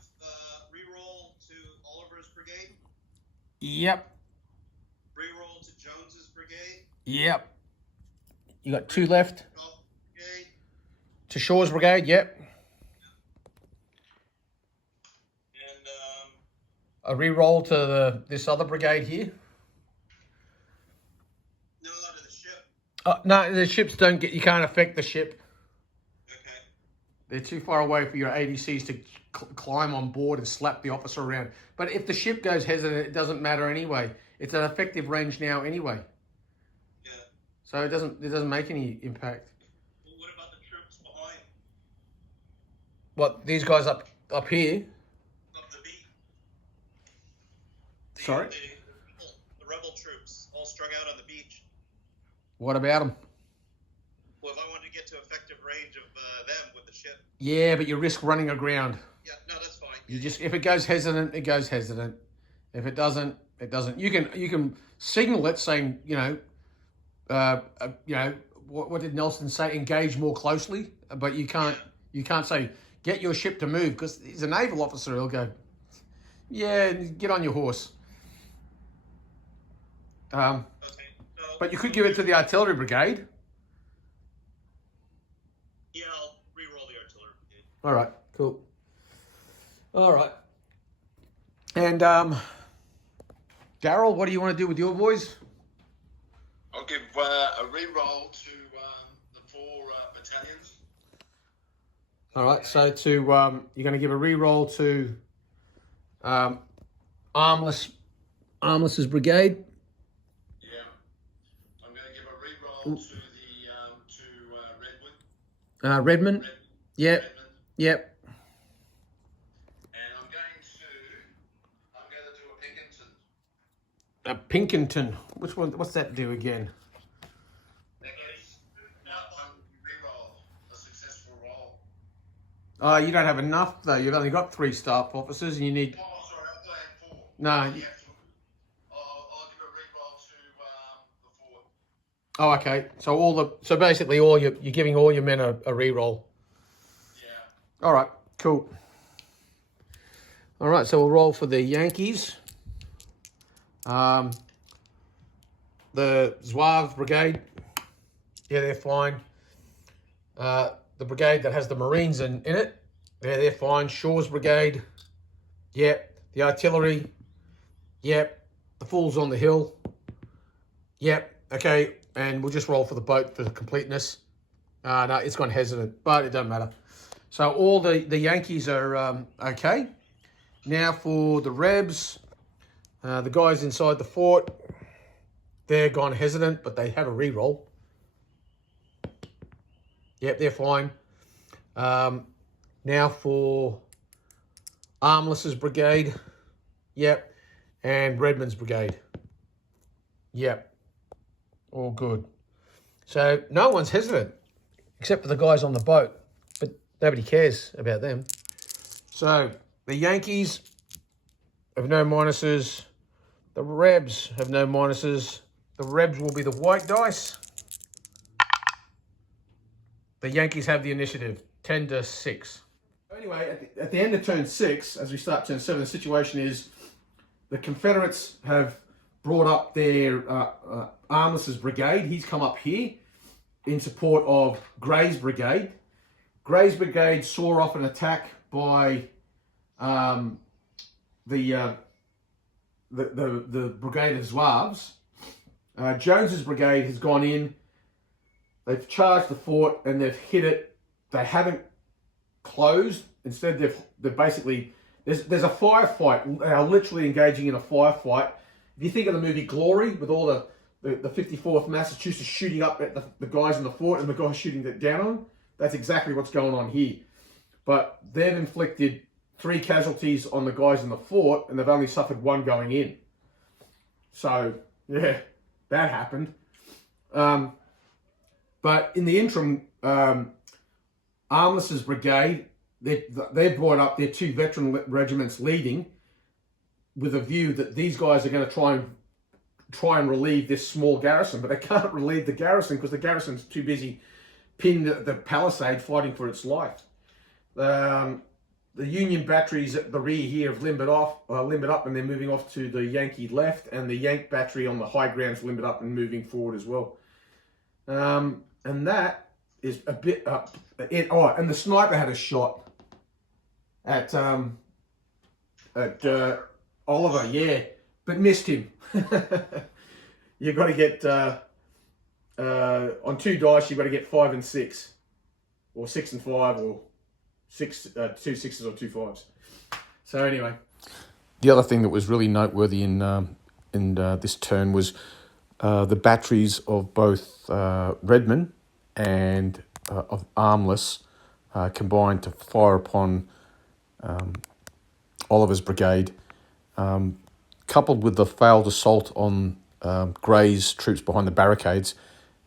reroll to Oliver's brigade. Yep. Reroll to Jones's brigade. Yep. You got 2 left. Brigade. To Shaw's brigade. Yep. And A reroll to this other brigade here. no, to the ship. No, the ships don't get. You can't affect the ship. Okay. They're too far away for your ADCs to climb on board and slap the officer around. But if the ship goes hesitant, it doesn't matter anyway. It's an effective range now anyway. Yeah. So it doesn't make any impact. Well, what about the troops behind? What, these guys up here? Up the beat. Sorry? The rebel troops all strung out on the beach. What about them? Well, if I wanted to get to effective range of them with the ship. Yeah, but you risk running aground. Yeah, no, that's fine. If it goes hesitant, it goes hesitant. If it doesn't, it doesn't. You can signal it saying, what did Nelson say? Engage more closely. But you can't say get your ship to move, because he's a naval officer. He'll go, yeah, get on your horse. Okay. So, But you could give it to the artillery brigade. yeah, I'll re-roll the artillery brigade. All right, cool. All right. And Daryl, what do you want to do with your boys? I'll give a re-roll to the 4 battalions. All right, so you're going to give a re-roll to Armless's brigade. Yeah. I'm going to give a re-roll to Redmond. Redmond. Yep. Redmond. Yep. And I'm going to do a Pickenton. Pinkerton. Which one? What's that do again? Re-roll. A successful roll. Oh, you don't have enough though. You've only got 3 staff officers, and you need. Oh, sorry, I thought I had 4. No. I'll give a re-roll to the 4. Oh, okay. So basically, you're giving all your men a re-roll. Yeah. All right. Cool. All right. So we'll roll for the Yankees. The Zouave brigade. Yeah, they're fine. The brigade that has the Marines in it. Yeah, they're fine. Shaw's brigade. Yep. The artillery. Yep. The Fools on the Hill. Yep. Okay. And we'll just roll for the boat for the completeness. No, it's gone hesitant, but it doesn't matter. So all the Yankees are okay. Now for the Rebs, the guys inside the fort, they're gone hesitant, but they have a re-roll. Yep, they're fine. Now for Armless's brigade. Yep. And Redmond's brigade. Yep. All good. So no one's hesitant, except for the guys on the boat. But nobody cares about them. So the Yankees have no minuses. The Rebs have no minuses. The Rebs will be the white dice. The Yankees have the initiative, 10-6. Anyway, at the end of turn 6, as we start turn 7, the situation is the Confederates have brought up their Armless's brigade. He's come up here in support of Gray's brigade. Gray's brigade saw off an attack by the brigade of Zouaves. Jones's brigade has gone in. They've charged the fort and they've hit it. They haven't closed. Instead, they've basically there's a firefight. They are literally engaging in a firefight. If you think of the movie Glory, with all the 54th Massachusetts shooting up at the guys in the fort and the guys shooting down on them, that's exactly what's going on here. But they've inflicted 3 casualties on the guys in the fort, and they've only suffered 1 going in. So yeah, that happened. But in the interim, Armless's brigade, they've brought up their 2 veteran regiments leading, with a view that these guys are going to try and relieve this small garrison, but they can't relieve the garrison because the garrison's too busy pinned at the palisade fighting for its life. The Union batteries at the rear here have limbered up, and they're moving off to the Yankee left, and the Yank battery on the high ground's limbered up and moving forward as well. And that is a bit up. And the sniper had a shot at Oliver, yeah, but missed him. You've got to get on 2 dice. You've got to get 5 and 6, or 6 and 5, or 2 6s or 2 5s. So anyway, The other thing that was really noteworthy in this turn was the batteries of both Redmond and of Armless combined to fire upon Oliver's brigade, coupled with the failed assault on Gray's troops behind the barricades.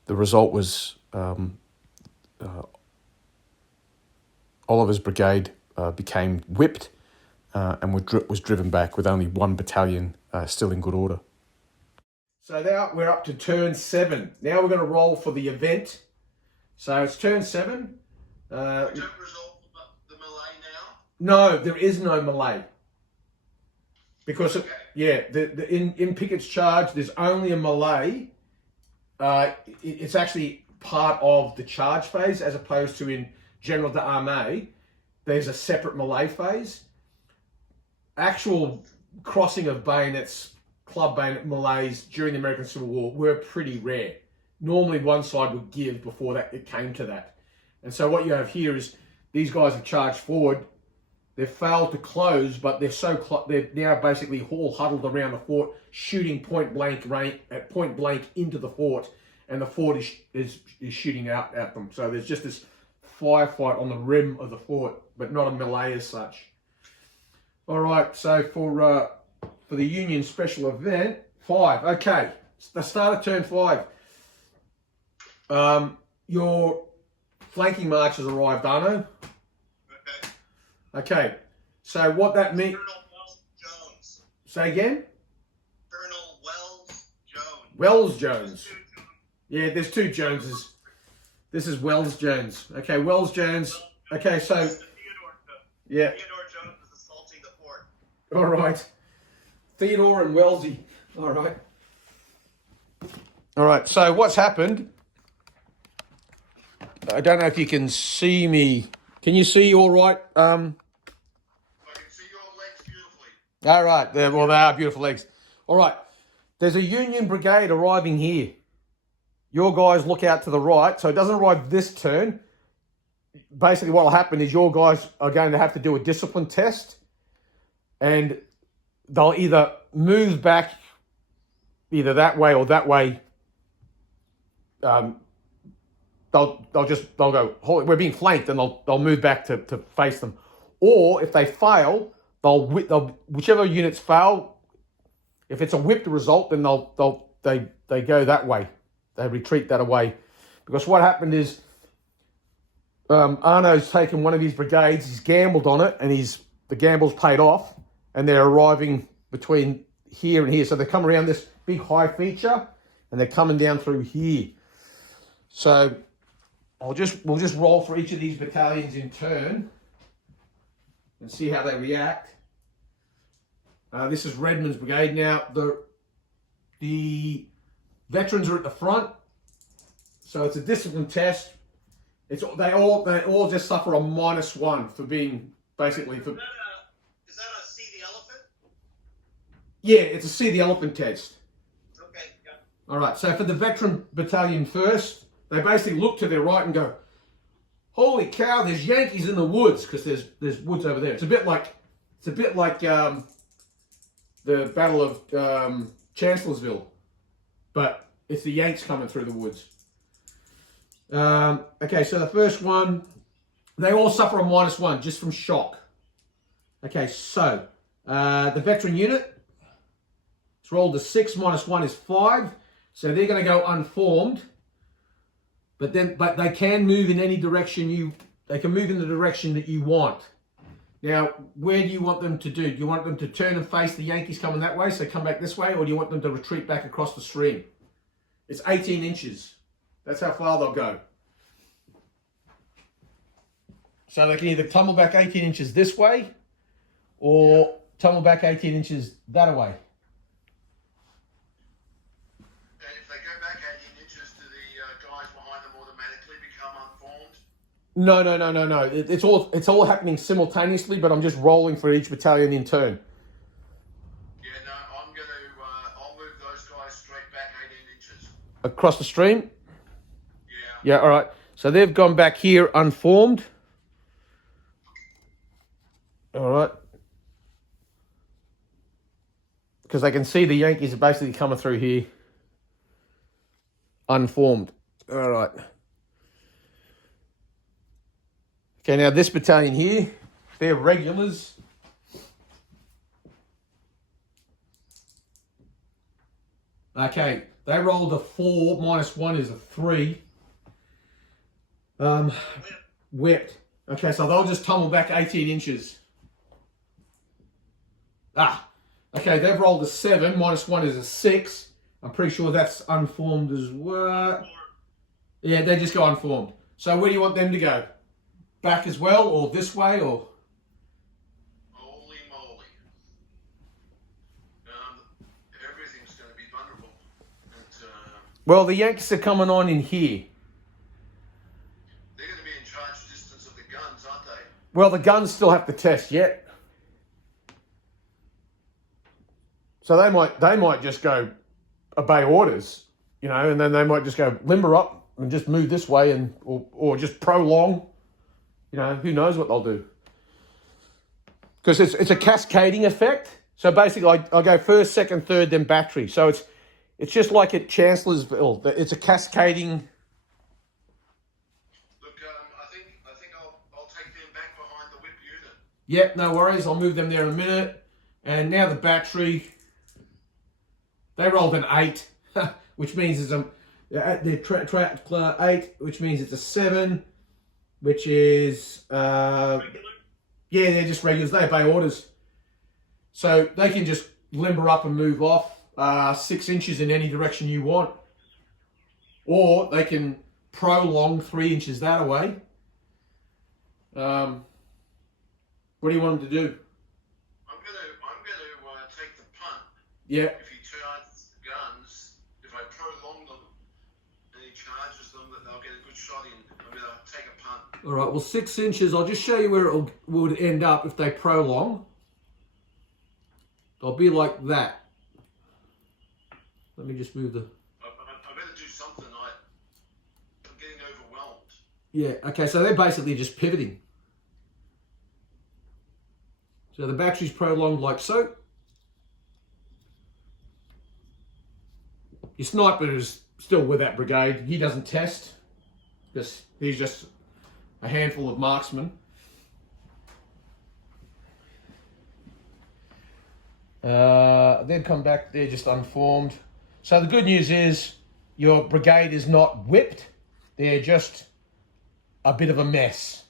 The result was Oliver's brigade became whipped and was driven back with only 1 battalion still in good order. So now we're up to turn 7. Now we're going to roll for the event. So it's turn 7. We don't resolve the melee now? No, there is no melee. Because, in Pickett's charge, there's only a melee. It's actually part of the charge phase, as opposed to in General d'Armée, there's a separate melee phase. Actual crossing of bayonets, club bayonet melees during the American Civil War were pretty rare. Normally one side would give before it came to that. And so what you have here is these guys have charged forward. They've failed to close, but they're now basically all huddled around the fort, shooting point blank into the fort, and the fort is shooting out at them. So there's just this firefight on the rim of the fort, but not a melee as such. All right, so for the Union special event, 5. Okay, the start of turn 5. Your flanking march has arrived, Arno. Okay, so what that means... Colonel Wells Jones. Say again? Colonel Wells Jones. Wells Jones. Yeah, there's 2 Joneses. This is Wells Jones. Okay, Wells Jones. Okay, so... Yeah. Theodore Jones is assaulting the fort. All right. Theodore and Wellesley. All right. All right, so what's happened... I don't know if you can see me. Can you see all right? I can see your legs beautifully. All right. Well, they are beautiful legs. All right. There's a Union brigade arriving here. Your guys look out to the right. So it doesn't arrive this turn. Basically what will happen is your guys are going to have to do a discipline test. And they'll either move back either that way or that way. They'll go, we're being flanked, and they'll move back to face them. Or if they fail, they'll whichever units fail, if it's a whipped result, then they go that way. They retreat that way. Because what happened is Arno's taken one of his brigades, he's gambled on it, and the gamble's paid off, and they're arriving between here and here. So they come around this big high feature, and they're coming down through here. So we'll just roll for each of these battalions in turn. and see how they react. This is Redmond's brigade. Now, the veterans are at the front, so it's a discipline test. They all just suffer a -1 for being basically for. Is that a see the elephant? Yeah, it's a see the elephant test. Okay. Yeah. All right. So for the veteran battalion first, they basically look to their right and go, "Holy cow! There's Yankees in the woods," because there's woods over there. It's a bit like the Battle of Chancellorsville, but it's the Yanks coming through the woods. Okay, so the first one, they all suffer a -1 just from shock. Okay, so the veteran unit, it's rolled a 6, -1 is 5, so they're going to go unformed. But they can move in any direction they can move in the direction that you want. Now, where do you want them to do? Do you want them to turn and face the Yankees coming that way, so come back this way, or do you want them to retreat back across the stream? It's 18 inches. That's how far they'll go. So they can either tumble back 18 inches this way, or tumble back 18 inches that way. And if they go back 18 inches, do the guys behind them automatically become unformed? No. It's all happening simultaneously, but I'm just rolling for each battalion in turn. Yeah, no, I'll move those guys straight back 18 inches. Across the stream? Yeah. Yeah, all right. So they've gone back here unformed. All right. Because they can see the Yankees are basically coming through here unformed. All right. Okay, now this battalion here, they're regulars. Okay, they rolled a 4, -1 is a 3. Whipped. Okay, so they'll just tumble back 18 inches. Okay, they've rolled a 7, -1 is a 6. I'm pretty sure that's unformed as well. Yeah, they just go unformed. So where do you want them to go? Back as well, or this way, or? Holy moly. Everything's going to be vulnerable. Well, the Yankees are coming on in here. They're going to be in charge distance of the guns, aren't they? Well, the guns still have to test yet. So they might just go obey orders, and then they might just go limber up and just move this way or just prolong. Who knows what they'll do. Because it's a cascading effect. So basically I go first, second, third, then battery. So it's just like at Chancellorsville. It's a cascading. Look, I think I'll take them back behind the whip unit. Yep, no worries. I'll move them there in a minute. And now the battery. They rolled an 8, which means it's they're 8, which means it's a 7, which is Regular? Yeah, they're just regulars. They obey orders, so they can just limber up and move off 6 inches in any direction you want, or they can prolong 3 inches that way. What do you want them to do? I'm gonna take the punt. Yeah. If he charges the guns, if I prolong them and he charges them, that they'll get a good shot in. I'm gonna take a punt. All right. Well, 6 inches. I'll just show you where it would end up if they prolong. They'll be like that. Let me just move the. I better do something. I'm getting overwhelmed. Yeah. Okay. So they're basically just pivoting. So the battery's prolonged like so. Your sniper is still with that brigade. He doesn't test. He's just a handful of marksmen. They'd come back, they're just unformed. So the good news is your brigade is not whipped. They're just a bit of a mess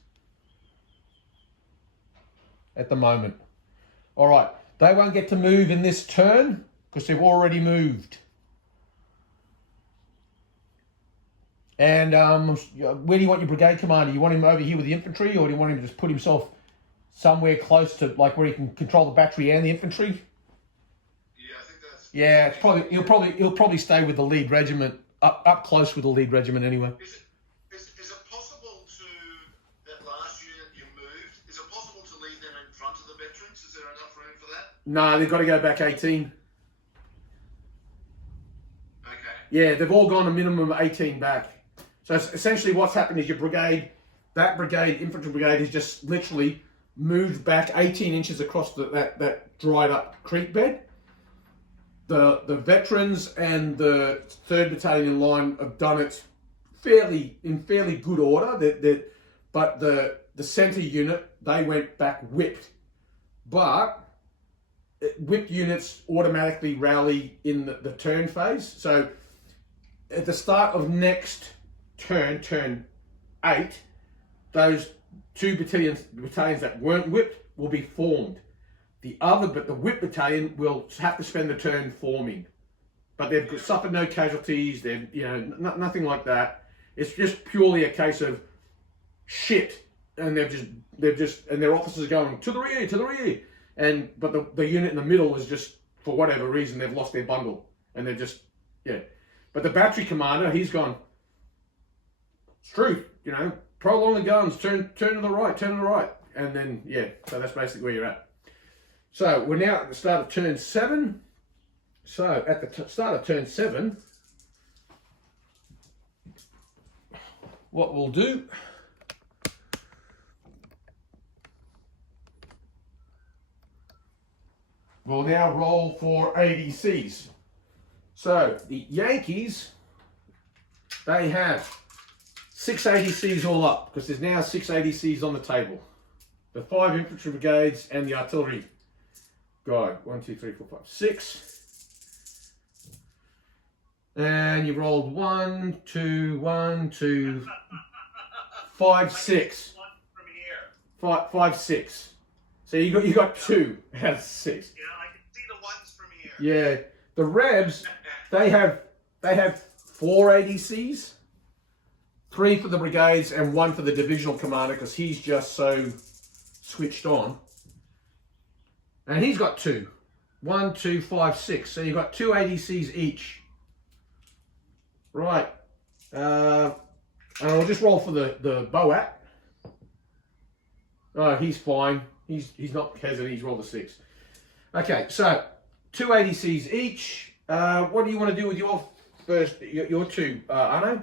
at the moment. All right, they won't get to move in this turn because they've already moved. And where do you want your brigade commander? You want him over here with the infantry, or do you want him to just put himself somewhere close to like where he can control the battery and the infantry. Yeah, I think that's. Yeah, it's probably he'll probably stay with the lead regiment up close with the lead regiment anyway. Is it possible to that last unit you moved? Is it possible to leave them in front of the veterans? Is there enough room for that? No, they've got to go back 18. Okay. Yeah, they've all gone a minimum of 18 back. So essentially what's happened is your brigade, that brigade, infantry brigade, has just literally moved back 18 inches across that dried up creek bed. The veterans and the 3rd Battalion in line have done it in fairly good order. But the centre unit, they went back whipped. But whipped units automatically rally in the turn phase. So at the start of next turn 8, those 2 battalions that weren't whipped will be formed. The whip battalion will have to spend the turn forming, but they've suffered no casualties. They've nothing like that. It's just purely a case of shit, and they've just and their officers are going to the rear, but the unit in the middle is just, for whatever reason, they've lost their bundle, and they're just But the battery commander, he's gone. It's true, prolong the guns, turn to the right, and then so that's basically where you're at. So we're now at the start of turn 7. So at the start of turn 7, what we'll do, we'll now roll for ADCs. So the Yankees, they have 6 ADCs all up, because there's now 6 ADCs on the table. The 5 infantry brigades and the artillery guide. 1, 2, 3, 4, 5, 6. And you rolled 1, 2, 5, 6. 5, 6. So you got 2 out of 6. Yeah, I can see the ones from here. Yeah, the Rebs, they have 4 ADCs, 3 for the brigades and 1 for the divisional commander, because he's just so switched on. And he's got 2. 1, 2, 5, 6. So you've got 2 ADCs each. Right. And I'll just roll for the Boat. Oh, he's fine. He's not hesitant. He's rolled a 6. Okay, so 2 ADCs each. What do you want to do with your first, your 2, Arno?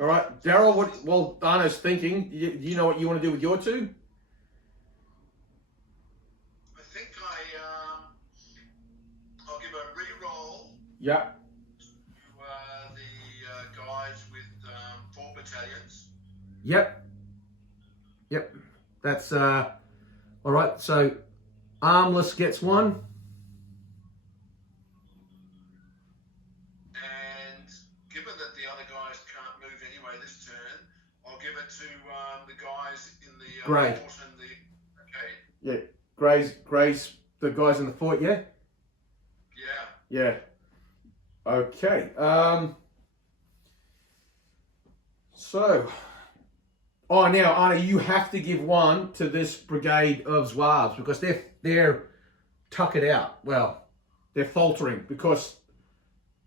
All right, Daryl. Well, Arno's thinking. Do you know what you want to do with your 2? I think I'll give a re-roll. Yeah. To the guys with 4 battalions. Yep. That's all right. So Armless gets 1. And given that the other guys can't move anyway this turn, I'll give it to the guys in the Grey. fort and the. Okay. Yeah. Gray's the guys in the fort. Yeah. Yeah. Yeah. Okay. So. Oh, now, Arnie, you have to give 1 to this brigade of Zouaves, because they're tuck it out. Well, they're faltering because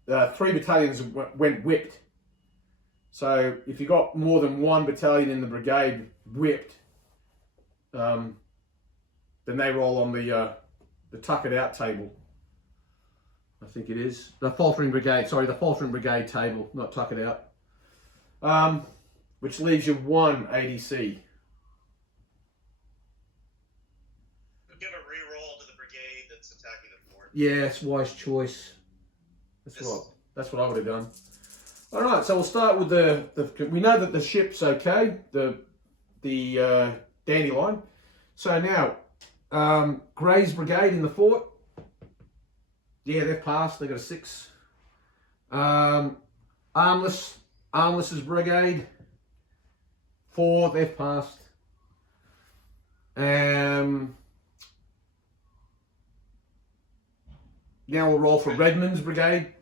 3 battalions went whipped. So if you got more than 1 battalion in the brigade whipped, then they roll on the tuck it out table. I think it is the faltering brigade. Sorry, the faltering brigade table, not tuck it out. Which leaves you 1 ADC. Give a re-roll to the brigade that's attacking the fort. Yeah, it's wise choice. That's what I would have done. All right, so we'll start with the. We know that the ship's okay. The Dandelion. So now, Gray's brigade in the fort. Yeah, they've passed. They got a 6. Armless's brigade. 4, they've passed. Now we'll roll for Redmond's brigade.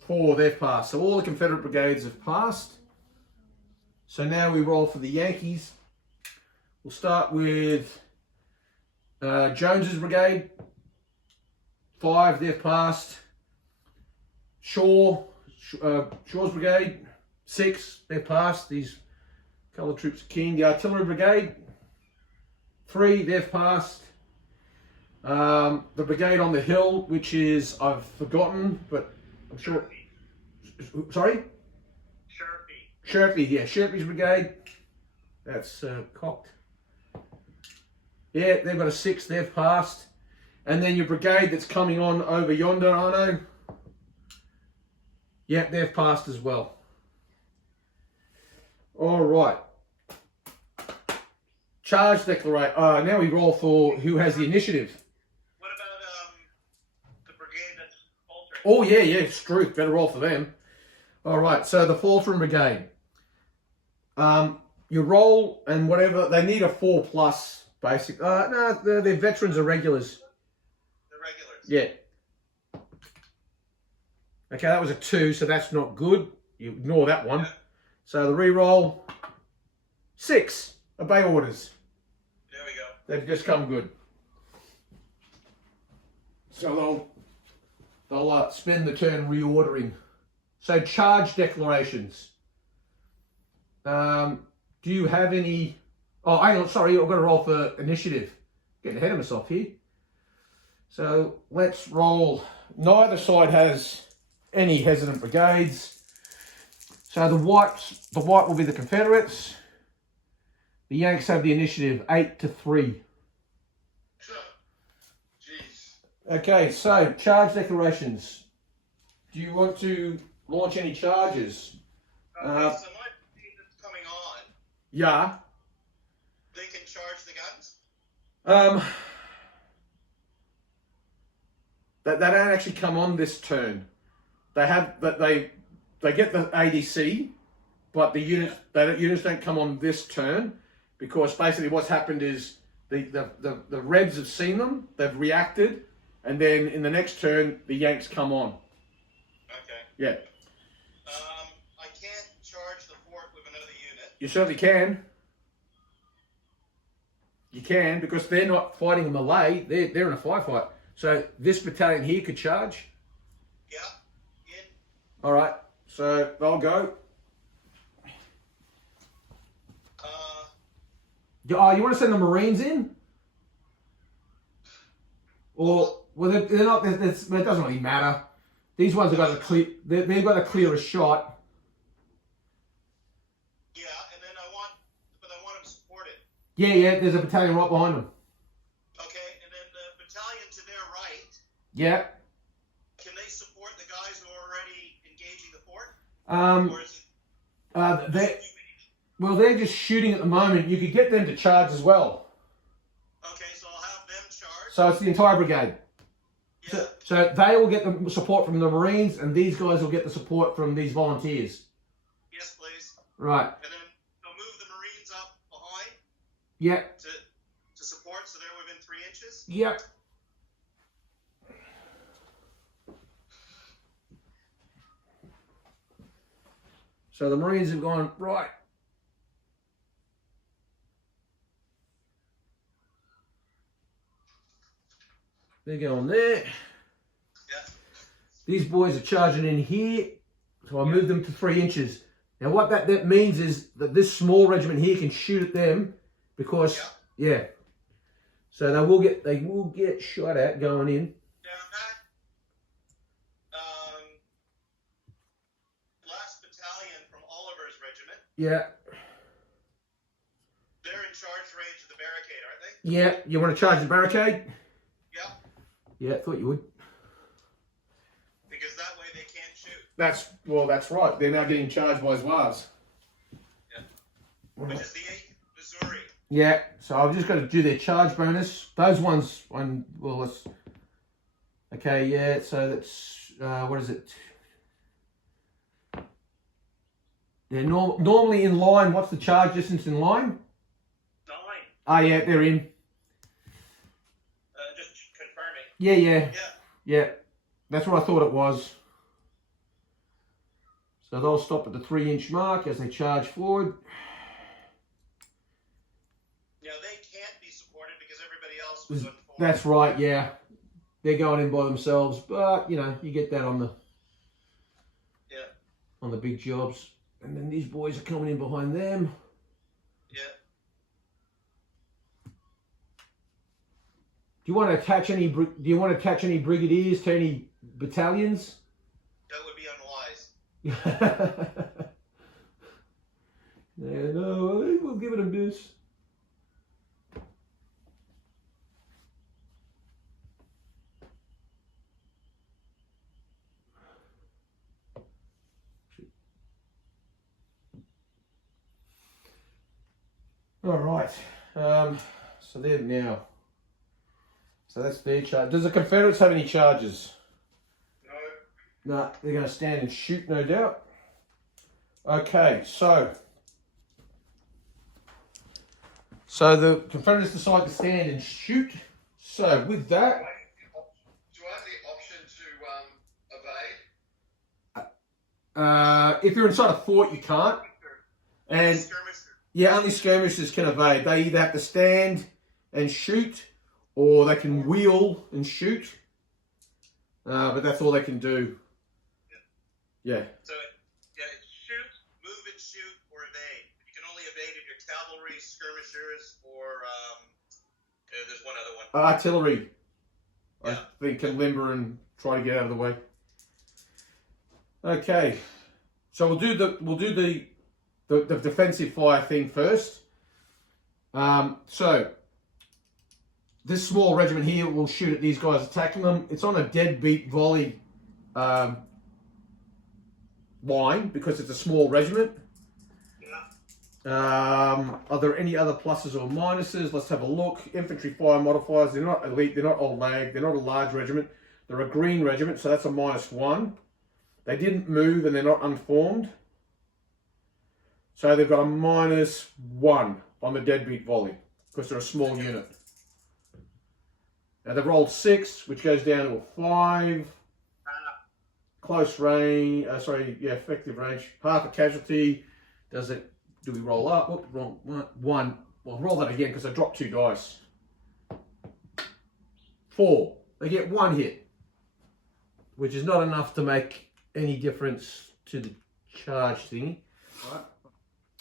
4, they've passed. So all the Confederate brigades have passed. So now we roll for the Yankees. We'll start with Jones's brigade. 5, they've passed. Shaw's brigade. 6, they've passed. These coloured troops are keen. The artillery brigade. 3, they've passed. The brigade on the hill, which is, I've forgotten, but I'm sure. Sorry? Sherpy, yeah, Sherpy's brigade. That's cocked. Yeah, they've got a 6, they've passed. And then your brigade that's coming on over yonder, Arno. Yeah, they've passed as well. All right. Charge declaration. Now we roll for who has the initiative. What about the brigade that's faltering? Oh, yeah, Struth. Better roll for them. All right, so the faltering brigade. You roll and whatever, they need a 4+, basic. No, they're veterans or regulars. The regulars. Yeah. Okay, that was a 2, so that's not good. You ignore that one. Yeah. So the re-roll, 6. Obey orders. There we go. They've just come good. So they'll spend the turn reordering. So charge declarations. Do you have any? Oh, hang on. Sorry, I've got to roll for initiative. Getting ahead of myself here. So let's roll. Neither side has any hesitant brigades. So the white will be the Confederates. The Yanks have the initiative 8-3. Jeez. Okay, so charge declarations. Do you want to launch any charges? Okay, so my team that's coming on, Yeah. they can charge the guns? They don't actually come on this turn. They have, but they get the ADC, but the units don't come on this turn, because basically what's happened is the Reds have seen them, they've reacted, and then in the next turn the Yanks come on. Okay. Yeah. I can't charge the fort with another unit. You certainly can. You can, because they're not fighting a melee, they're in a firefight. So this battalion here could charge. Yeah. In. All right, so they'll go. You want to send the Marines in? Or, well, they're not, it doesn't really matter. These ones have got a clear, they've got a clearer shot. Yeah, and then I want them supported. Yeah, there's a battalion right behind them. Okay, and then the battalion to their right, Yeah. can they support the guys who are already engaging the fort? Or is it Well, they're just shooting at the moment. You could get them to charge as well. okay, so I'll have them charge. So it's the entire brigade. Yeah. So they will get the support from the Marines, and these guys will get the support from these volunteers. Yes, please. Right. And then they'll move the Marines up behind Yeah. to support, so they're within 3 inches. Yep. So the Marines have gone, right. They're going there. Yeah. These boys are charging in here. So I moved them to 3 inches. Now what that means is that this small regiment here can shoot at them, because, yeah. So they will get shot at going in. Now that last battalion from Oliver's regiment, Yeah. they're in charge range of the barricade, aren't they? Yeah. You want to charge the barricade? Yeah. Yeah, I thought you would. Because that way they can't shoot. That's right. They're now getting charged by Zouaves. Yeah. Which is the 8th Missouri. Yeah, so I've just got to do their charge bonus. Those ones, okay, yeah, so that's, what is it? They're normally in line. What's the charge distance in line? 9. Oh, yeah, they're in. Just confirming. Yeah. Yeah, that's what I thought it was. So they'll stop at the 3-inch mark as they charge forward. Now they can't be supported because everybody else was unformed. That's right, yeah. They're going in by themselves, but you know, you get that on the big jobs. And then these boys are coming in behind them. Yeah. Do you want to attach any? Do you want to attach any brigadiers to any battalions? That would be unwise. Yeah, no, we'll give it a miss. All right. So there now. So that's their charge. Does the Confederates have any charges? No. No, they're going to stand and shoot, no doubt. Okay, so the Confederates decide to stand and shoot. So with that, Do I have the option to evade? if you're inside a fort, you can't. And yeah, only skirmishers can evade. They either have to stand and shoot, or they can wheel and shoot. But that's all they can do. Yeah. So, shoot, move and shoot, or evade. You can only evade if you're cavalry, skirmishers, or there's one other one. Artillery, Yeah. I think, can limber and try to get out of the way. Okay, so we'll do the defensive fire thing first. So this small regiment here will shoot at these guys attacking them. It's on a deadbeat volley line because it's a small regiment. Are there any other pluses or minuses? Let's have a look. Infantry fire modifiers, they're not elite, they're not old lag, they're not a large regiment. They're a green regiment, so that's a -1. They didn't move and they're not unformed. So they've got a -1 on the deadbeat volley because they're a small unit. Now they've rolled 6, which goes down to a 5. Close range, effective range. Half a casualty. Do we roll up? Whoop, wrong one. Well, roll that again because I dropped 2 dice. 4. They get 1 hit, which is not enough to make any difference to the charge thingy. Right.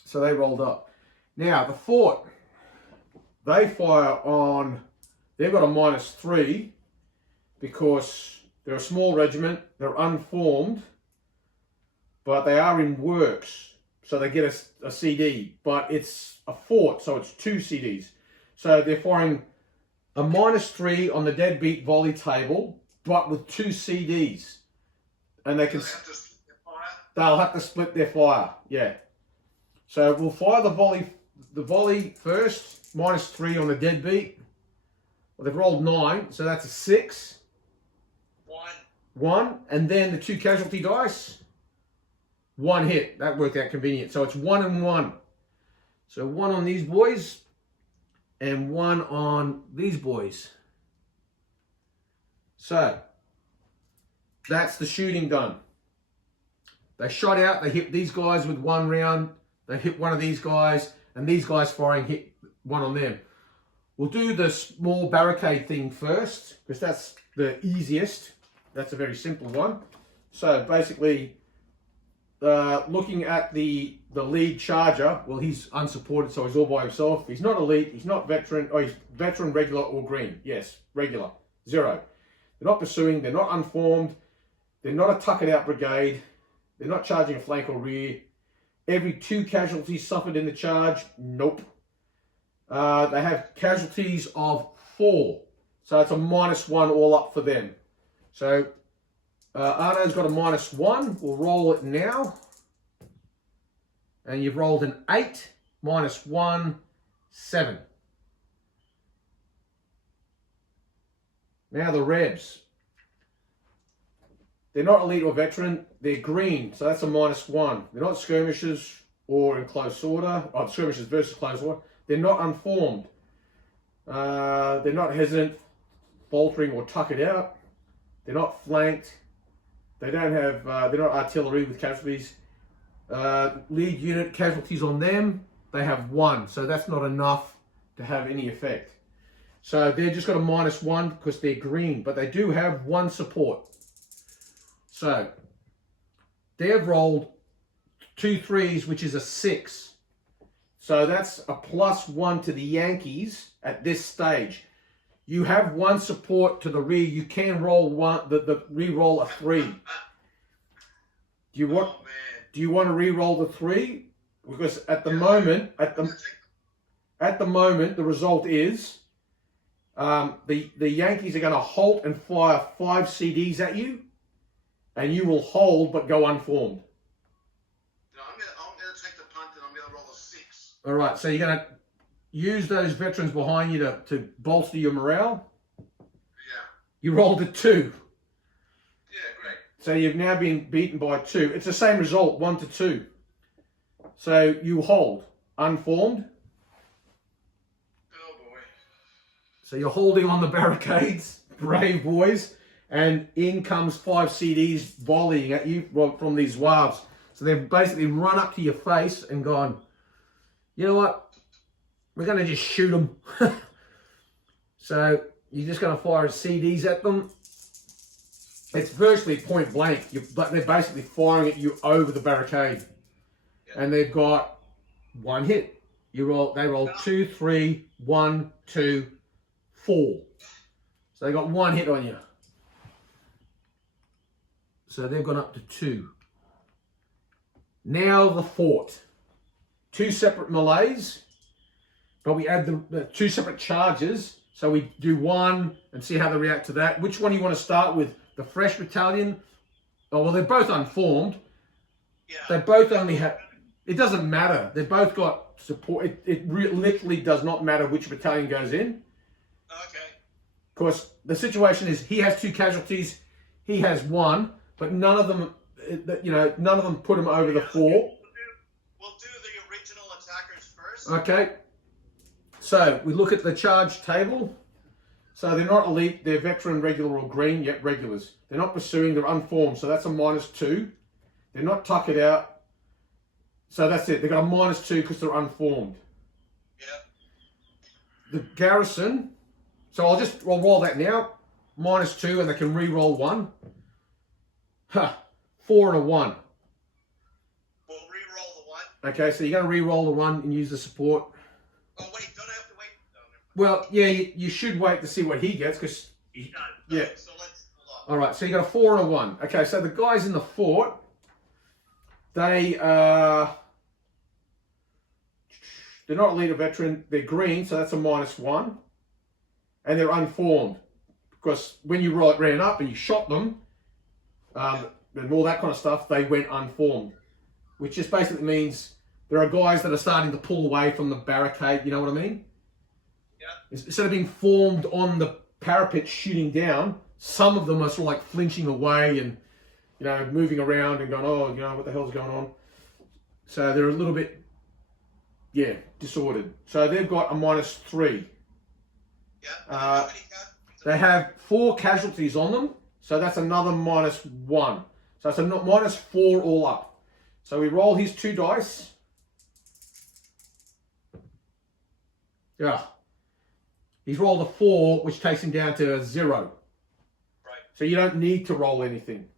So they rolled up. Now the fort, they fire on. They've got a -3 because they're a small regiment. They're unformed, but they are in works, so they get a CD. But it's a fort, so it's 2 CDs. So they're firing a -3 on the deadbeat volley table, but with 2 CDs, and they can. They'll have to split their fire. Yeah. So we'll fire the volley first, -3 on the deadbeat. Well, they've rolled 9, so that's a 6. 1, and then the 2 casualty dice. 1 hit. That worked out convenient. So it's 1 and 1. So 1 on these boys, and 1 on these boys. So that's the shooting done. They shot out. They hit these guys with 1 round. They hit one of these guys, and these guys firing hit 1 on them. We'll do the small barricade thing first, because that's the easiest. That's a very simple one. So basically, looking at the lead charger, well, he's unsupported, so he's all by himself. He's not elite, he's not veteran, or he's veteran, regular, or green. Yes, regular, 0. They're not pursuing, they're not unformed, they're not a tuck-it-out brigade, they're not charging a flank or rear. Every 2 casualties suffered in the charge, nope. They have casualties of 4, so it's a -1 all up for them. So Arno's got a -1. We'll roll it now. And you've rolled an 8, -1, 7. Now the Rebs. They're not elite or veteran. They're green, so that's a -1. They're not skirmishers or in close order. Oh, skirmishers versus close order. They're not unformed. They're not hesitant, faltering, or tuck it out. They're not flanked. They don't have. They're not artillery with casualties. Lead unit casualties on them, they have 1. So that's not enough to have any effect. So they've just got a -1 because they're green, but they do have 1 support. So they've rolled 2 3s, which is a 6. So that's a +1 to the Yankees at this stage. You have 1 support to the rear. You can roll the re-roll a 3. Do you want to re-roll the 3? Because at the moment, the result is the Yankees are going to halt and fire 5 CDs at you, and you will hold but go unformed. No, I'm gonna take the punt and I'm gonna roll a 6. All right, so you're going to use those veterans behind you to bolster your morale. Yeah. You rolled a 2. Yeah, great. So you've now been beaten by 2. It's the same result, 1 to 2. So you hold, unformed. Oh boy. So you're holding on the barricades, brave boys, and in comes 5 CDs volleying at you from these Zouaves. So they've basically run up to your face and gone, you know what, we're going to just shoot them. So you're just going to fire CDs at them. It's virtually point blank, but they're basically firing at you over the barricade. And they've got 1 hit. They roll 2, 3, 1, 2, 4. So they got 1 hit on you. So they've gone up to 2. Now the fort. 2 separate melees, but we add the 2 separate charges. So we do 1 and see how they react to that. Which one do you want to start with? The fresh battalion? Oh, well, they're both unformed. Yeah. They both only have... It doesn't matter. They've both got support. It literally does not matter which battalion goes in. Okay. Of course, the situation is he has 2 casualties, he has 1, but none of them, none of them put him over the 4. We'll do the original attackers first. Okay. So we look at the charge table. So they're not elite, they're veteran, regular, or green, yet regulars. They're not pursuing, they're unformed, so that's a -2. They're not tuck it out. So that's it. They've got a -2 because they're unformed. Yeah. The garrison. So I'll roll that now. -2, and they can re-roll 1. 4 and a 1. We'll re-roll the 1. Okay, so you're going to re-roll the 1 and use the support. Oh wait, don't I have to wait? No, never mind. Well, yeah, you should wait to see what he gets because. Yeah. So let's hold on. All right, so you got a 4 and a 1. Okay, so the guys in the fort, they're not elite or veteran. They're green, so that's a -1. And they're unformed. Because when you ran up and you shot them, and all that kind of stuff, they went unformed. Which just basically means there are guys that are starting to pull away from the barricade, you know what I mean? Yeah. Instead of being formed on the parapet shooting down, some of them are sort of like flinching away and, moving around and going, oh, what the hell's going on? So they're a little bit, disordered. So they've got a -3. Yeah. How many They have 4 casualties on them, so that's another -1. So it's a -4 all up. So we roll his 2 dice. Yeah. He's rolled a 4, which takes him down to a 0. Right. So you don't need to roll anything.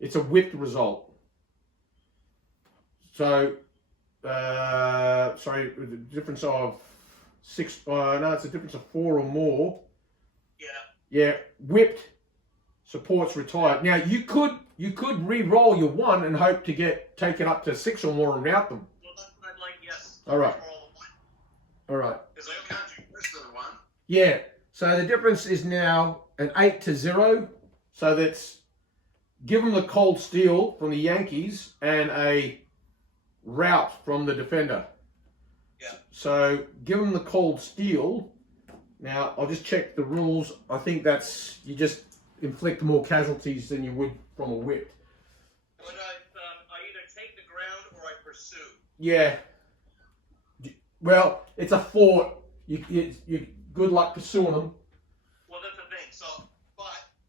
It's a whipped result. So, sorry, the difference of 6, no, it's a difference of 4 or more. Yeah. Yeah, whipped, supports retired. Now, you could re-roll your 1 and hope to take it up to 6 or more and rout them. Well, that's what I'd like, yes. All right. Roll the 1. All right. Because I can't do worse than 1. Yeah, so the difference is now an 8 to 0. So that's give them the cold steel from the Yankees and a rout from the defender. Yeah. So give them the cold steel. Now, I'll just check the rules. I think that's, you just inflict more casualties than you would from a whipped. But I either take the ground or I pursue. Yeah. Well, it's a fort. You good luck pursuing them. Well, that's the thing. So, but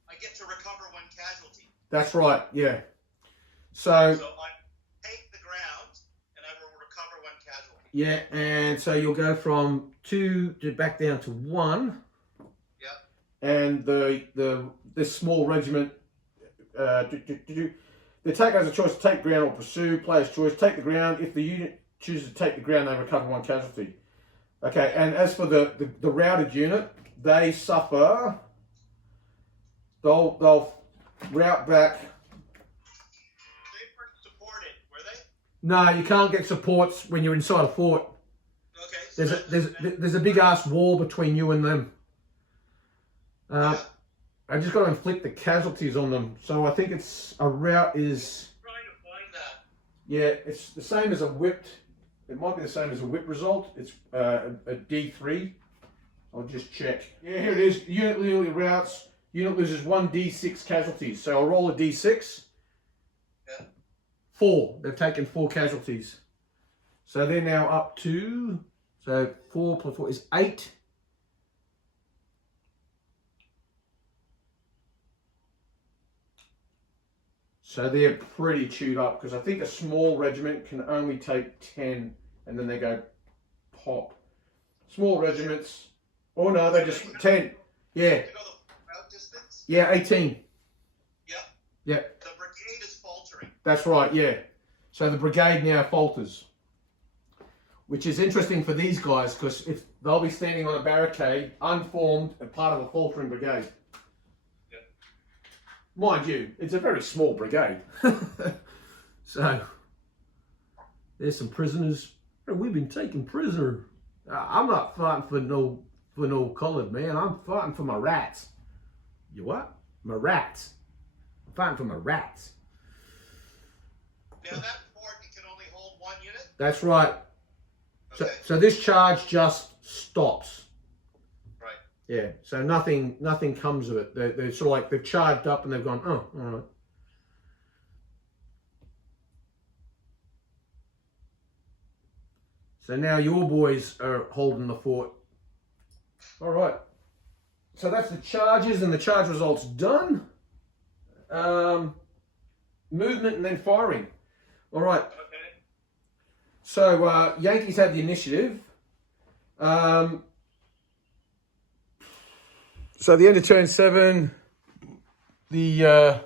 I get to recover 1 casualty. That's right, yeah. So I take the Yeah, and so you'll go from 2 to back down to 1. Yeah. And this small regiment, the attacker has a choice to take ground or pursue. Player's choice: take the ground. If the unit chooses to take the ground, they recover 1 casualty. Okay, and as for the routed unit, they suffer. They'll route back. They weren't supported, were they? No, you can't get supports when you're inside a fort. Okay. There's a big ass wall between you and them. I just got to inflict the casualties on them. So I think it's a route is. I'm trying to find that. Yeah, it's the same as a whipped. It might be the same as a whip result. It's a D3. I'll just check. Yeah, here it is. Unit literally routes. Unit loses 1 D6 casualties. So I'll roll a D6. Yeah. 4. They've taken 4 casualties. So they're now up to. So 4 plus 4 is 8. So they're pretty chewed up because I think a small regiment can only take 10 and then they go pop. Small regiments. Oh no, they just 10. Yeah. You know the route distance? Yeah, 18. Yeah. Yeah. The brigade is faltering. That's right, yeah. So the brigade now falters. Which is interesting for these guys because if they'll be standing on a barricade, unformed, and part of a faltering brigade. Yeah. Mind you, it's a very small brigade. So, there's some prisoners. We've been taken prisoner. I'm not fighting for no coloured man. I'm fighting for my rats. You what? My rats. I'm fighting for my rats. Now that fort, it can only hold 1 unit? That's right. Okay. So this charge just stops. Right. Yeah. So nothing comes of it. They're sort of like they've charged up and they've gone, oh, all right. So now your boys are holding the fort. All right. So that's the charges and the charge results done. Movement and then firing. All right. Okay. So Yankees have the initiative. So at the end of turn 7, the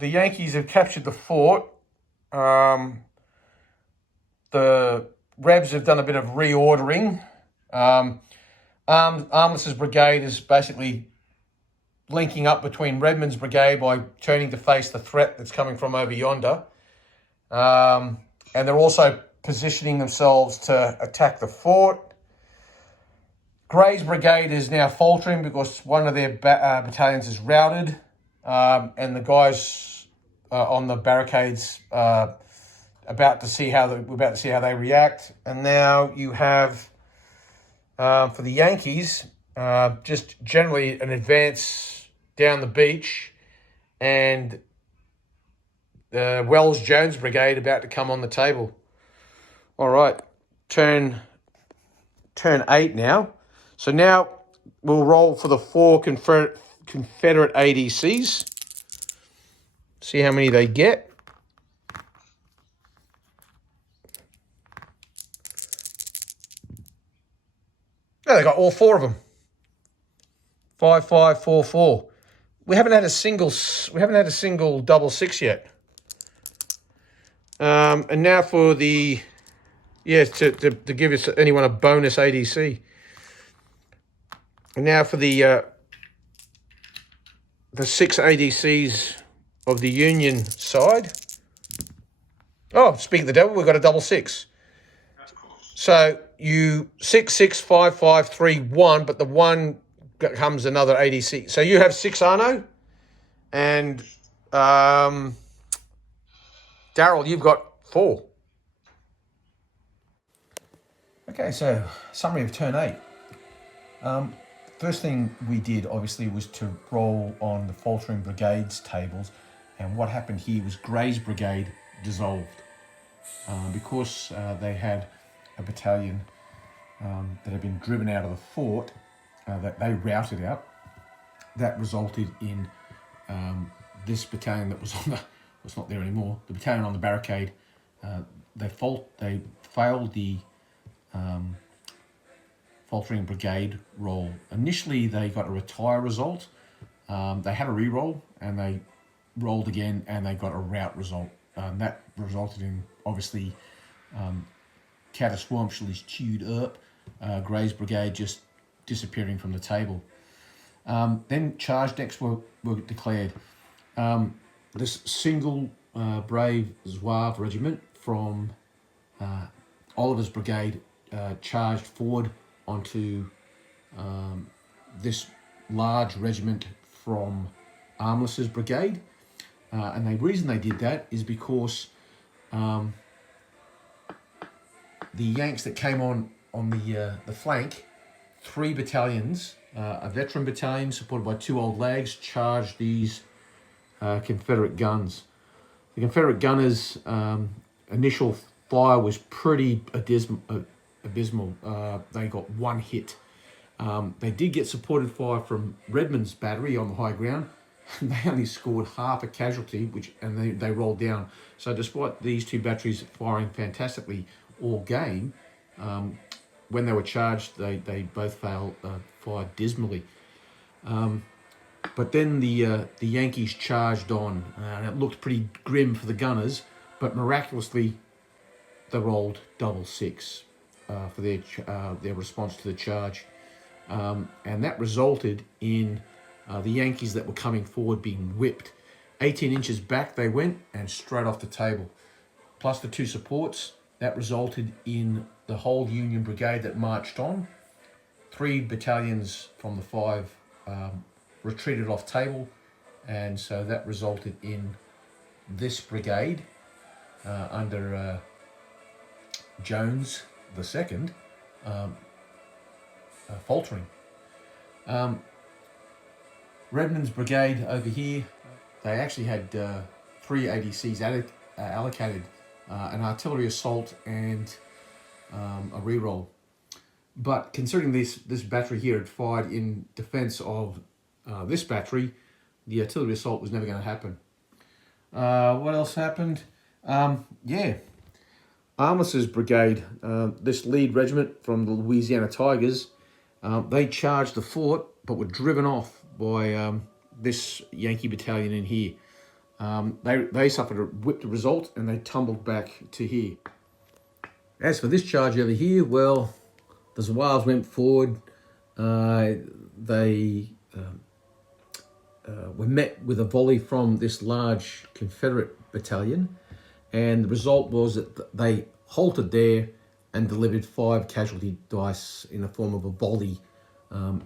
Yankees have captured the fort. The Rebs have done a bit of reordering. Armless's brigade is basically linking up between Redmond's brigade by turning to face the threat that's coming from over yonder. And they're also positioning themselves to attack the fort. Gray's brigade is now faltering because one of their battalions is routed, and the guys on the barricades about to see how they react. And now you have for the Yankees just generally an advance down the beach, and the Wells-Jones brigade about to come on the table. All right, turn 8 now. So now we'll roll for the 4 Confederate ADCs. See how many they get. Oh, they got all 4 of them. 5, 5, 4, 4. We haven't had a single double 6 yet. And now for the to give us anyone a bonus ADC. And now for the 6 ADCs of the Union side. Oh, speaking of the devil, we've got a double 6. Of course. So you 6, 6, 5, 5, 3, 1, but the 1 becomes another ADC. So you have 6, Arno, and Daryl, you've got 4. Okay, so summary of turn 8. First thing we did, obviously, was to roll on the faltering brigades tables, and what happened here was Gray's brigade dissolved because they had a battalion that had been driven out of the fort that they routed out. That resulted in this battalion that was on the, well, it's not there anymore, the battalion on the barricade they failed the faltering brigade roll. Initially, they got a retire result. They had a re-roll, and they rolled again, and they got a rout result. That resulted in, obviously, catastrophically chewed up Gray's brigade just disappearing from the table. Then charge decks were declared. This single brave Zouave regiment from Oliver's brigade charged forward onto this large regiment from Armless's brigade. And the reason they did that is because the Yanks that came on the flank, 3 battalions, a veteran battalion supported by 2 old lags, charged these Confederate guns. The Confederate gunners' initial fire was pretty abysmal. They got 1 hit. They did get supported fire from Redmond's battery on the high ground. They only scored half a casualty, and they rolled down. So despite these 2 batteries firing fantastically all game, when they were charged, they both fired dismally. But then the Yankees charged on, and it looked pretty grim for the gunners, but miraculously they rolled double 6 for their response to the charge. And that resulted in the Yankees that were coming forward being whipped. 18 inches back they went, and straight off the table. Plus the 2 supports, that resulted in the whole Union brigade that marched on. 3 battalions from the 5 retreated off table, and so that resulted in this brigade under Jones II faltering. Redmond's brigade over here, they actually had 3 ADCs allocated, an artillery assault and a reroll. But considering this battery here had fired in defense of this battery, the artillery assault was never going to happen. What else happened? Armless's brigade, this lead regiment from the Louisiana Tigers, they charged the fort but were driven off by this Yankee battalion in here. They suffered a whipped result, and they tumbled back to here. As for this charge over here, well, the Zouaves went forward. They were met with a volley from this large Confederate battalion, and the result was that they halted there and delivered 5 casualty dice in the form of a volley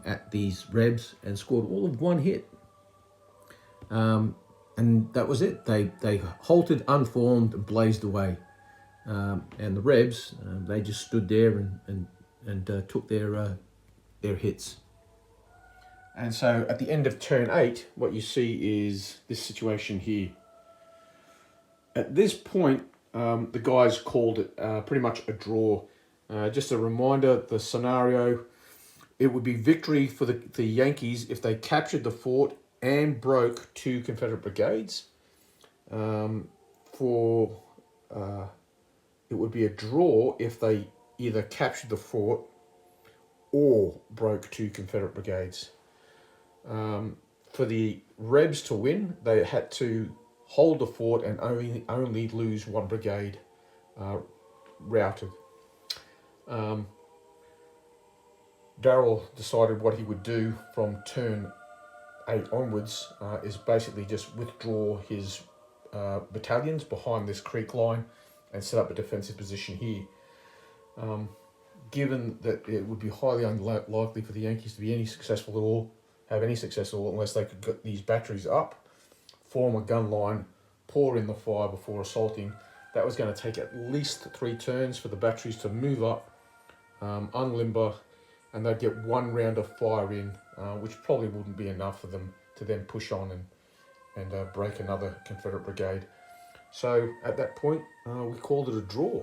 at these Rebs, and scored all of 1 hit. And that was it. They halted, unformed, and blazed away. And the Rebs, they just stood there and took their hits. And so at the end of turn 8, what you see is this situation here. At this point, the guys called it pretty much a draw. Just a reminder, the scenario, it would be victory for the Yankees if they captured the fort and broke 2 Confederate brigades. It would be a draw if they either captured the fort or broke 2 Confederate brigades. For the Rebs to win, they had to hold the fort and only lose 1 brigade routed. Darrell decided what he would do from turn 8 onwards is basically just withdraw his battalions behind this creek line and set up a defensive position here. Given that it would be highly unlikely for the Yankees to be have any success at all unless they could get these batteries up, form a gun line, pour in the fire before assaulting, that was going to take at least 3 turns for the batteries to move up, unlimber, and they'd get 1 round of fire in, which probably wouldn't be enough for them to then push on and break another Confederate brigade. So at that point, we called it a draw.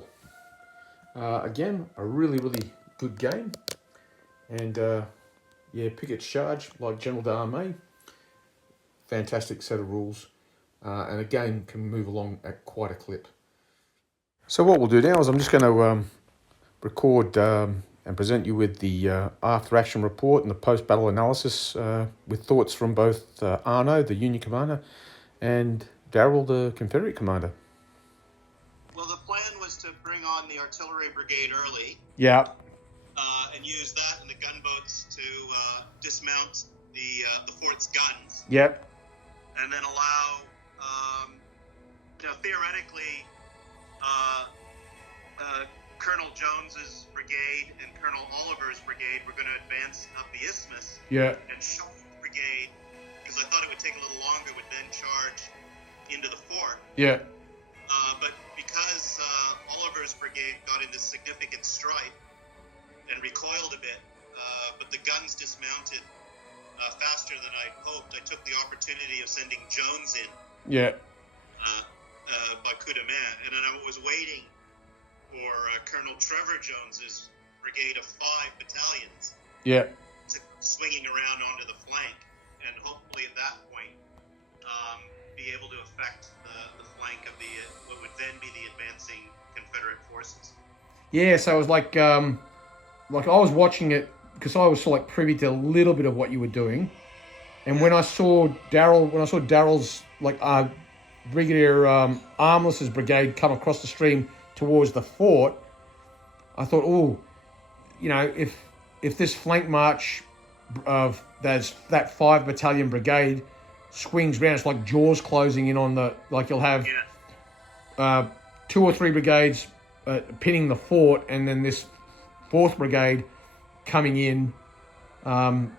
Again, a really, really good game. And Pickett's charge, like General d'Armée, fantastic set of rules. And a game can move along at quite a clip. So what we'll do now is I'm just going to record and present you with the after-action report and the post-battle analysis with thoughts from both Arno, the Union commander, and Darrell, the Confederate commander. Well, the plan was to bring on the artillery brigade early. Yeah. And use that and the gunboats to dismount the fort's guns. Yep. And then allow, theoretically, Colonel Jones's brigade and Colonel Oliver's brigade were going to advance up the isthmus. Yeah. And Schultz's brigade, because I thought it would take a little longer, would then charge into the fort. Yeah. But because Oliver's brigade got into significant strife and recoiled a bit, but the guns dismounted faster than I hoped, I took the opportunity of sending Jones in. Yeah. By coup de main, and then I was waiting for Colonel Trevor Jones's brigade of 5 battalions. Yeah. Swinging around onto the flank, and hopefully at that point be able to affect the flank of the what would then be the advancing Confederate forces. Yeah. So it was like I was watching it because I was like privy to a little bit of what you were doing, and when I saw Darrell's Brigadier Armless's brigade come across the stream towards the fort, I thought, if this flank march of that 5 battalion brigade swings round, it's like jaws closing in on you'll have 2 or 3 brigades pinning the fort, and then this 4th brigade coming in on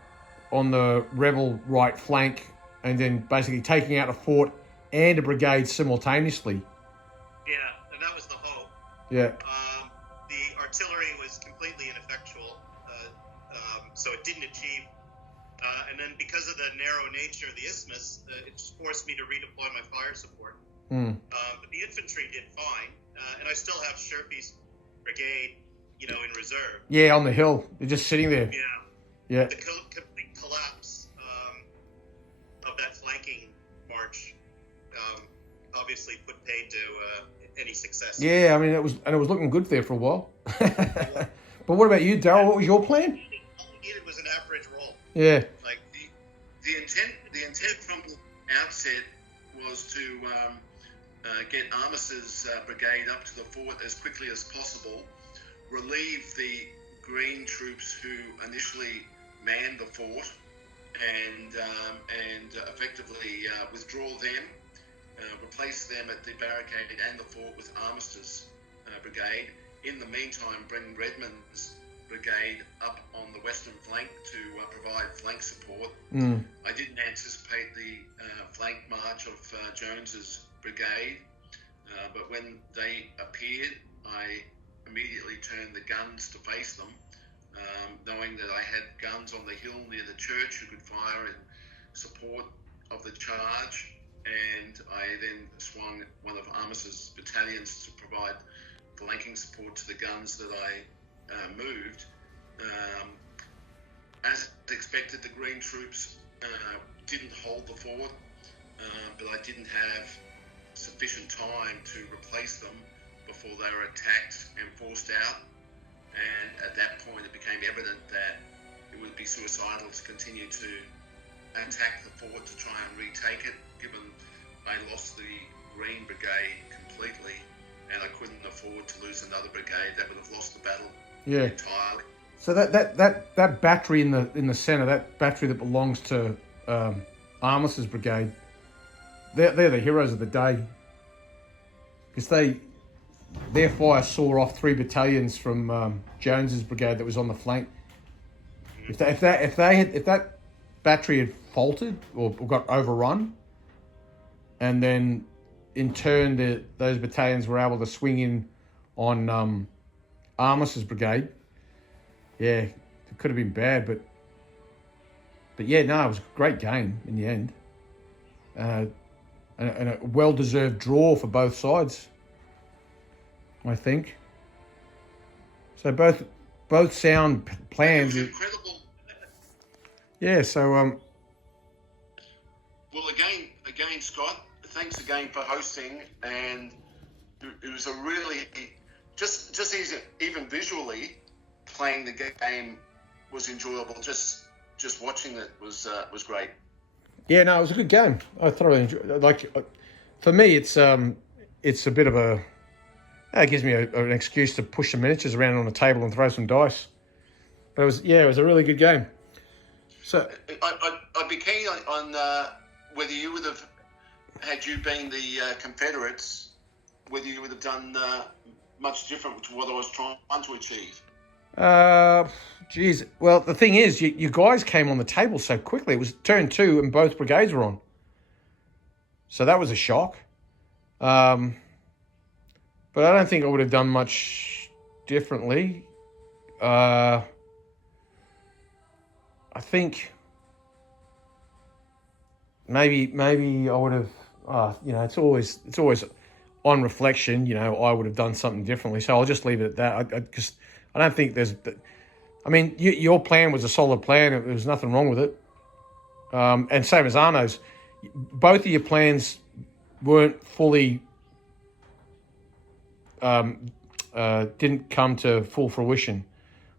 the rebel right flank, and then basically taking out a fort and a brigade simultaneously. Yeah, and that was the hope. Yeah. The artillery was completely ineffectual, so it didn't achieve. And then because of the narrow nature of the isthmus, it just forced me to redeploy my fire support. But the infantry did fine, and I still have Sherpy's brigade, in reserve. Yeah, on the hill. They're just sitting there. Yeah. Yeah. The complete collapse of that flanking march obviously put paid to any success. Yeah, I mean it was looking good there for a while. But what about you, Darrell? What was your plan? All we needed was an average roll. Yeah. Like the intent from the outset was to get Armis's brigade up to the fort as quickly as possible, relieve the Green troops who initially manned the fort, and effectively withdraw them, replace them at the barricade and the fort with Armistead's brigade. In the meantime, bring Redmond's brigade up on the western flank to provide flank support. I didn't anticipate the flank march of Jones's brigade, but when they appeared, I immediately turned the guns to face them, knowing that I had guns on the hill near the church who could fire in support of the charge, and I then swung one of Armis's battalions to provide flanking support to the guns that I moved. As expected, the Green troops didn't hold the fort, but I didn't have sufficient time to replace them before they were attacked and forced out. And at that point, it became evident that it would be suicidal to continue to attack the fort to try and retake it, given I lost the Green Brigade completely, and I couldn't afford to lose another brigade. That would have lost the battle entirely. So that battery in the center, that battery that belongs to Armis's brigade, they're the heroes of the day, because their fire saw off 3 battalions from Jones's brigade that was on the flank. If that battery had faltered or got overrun, and then in turn those battalions were able to swing in on Armis's brigade, yeah, it could have been bad, but yeah, no, it was a great game in the end, and a well-deserved draw for both sides, I think. So both sound plans. It was incredible. Yeah. So Well, again, Scott, thanks again for hosting, and it was a really just easy, even visually playing the game was enjoyable. Just watching it was great. Yeah, no, it was a good game. I thoroughly enjoyed. Like, for me, it's a bit of a. It gives me an excuse to push some miniatures around on the table and throw some dice. But it was a really good game. So I'd be keen on whether you would have, had you been the Confederates, whether you would have done much different to what I was trying to achieve. Geez. Well, the thing is, you guys came on the table so quickly. It was turn 2 and both brigades were on. So that was a shock. But I don't think I would have done much differently. I think maybe I would have. It's always on reflection. I would have done something differently. So I'll just leave it at that. I don't think there's. I mean, your plan was a solid plan. There was nothing wrong with it. And same as Arno's, both of your plans weren't fully. Didn't come to full fruition,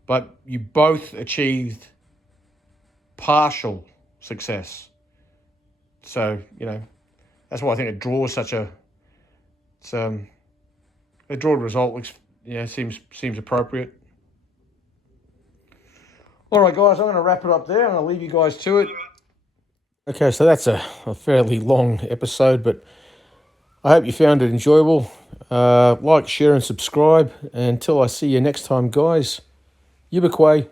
but you both achieved partial success. So that's why I think a draw is such a. A draw result looks seems appropriate. All right, guys, I'm going to wrap it up there. I'm going to leave you guys to it. Okay, so that's a fairly long episode, but I hope you found it enjoyable. Like, share, and subscribe. And until I see you next time, guys, Yibakway.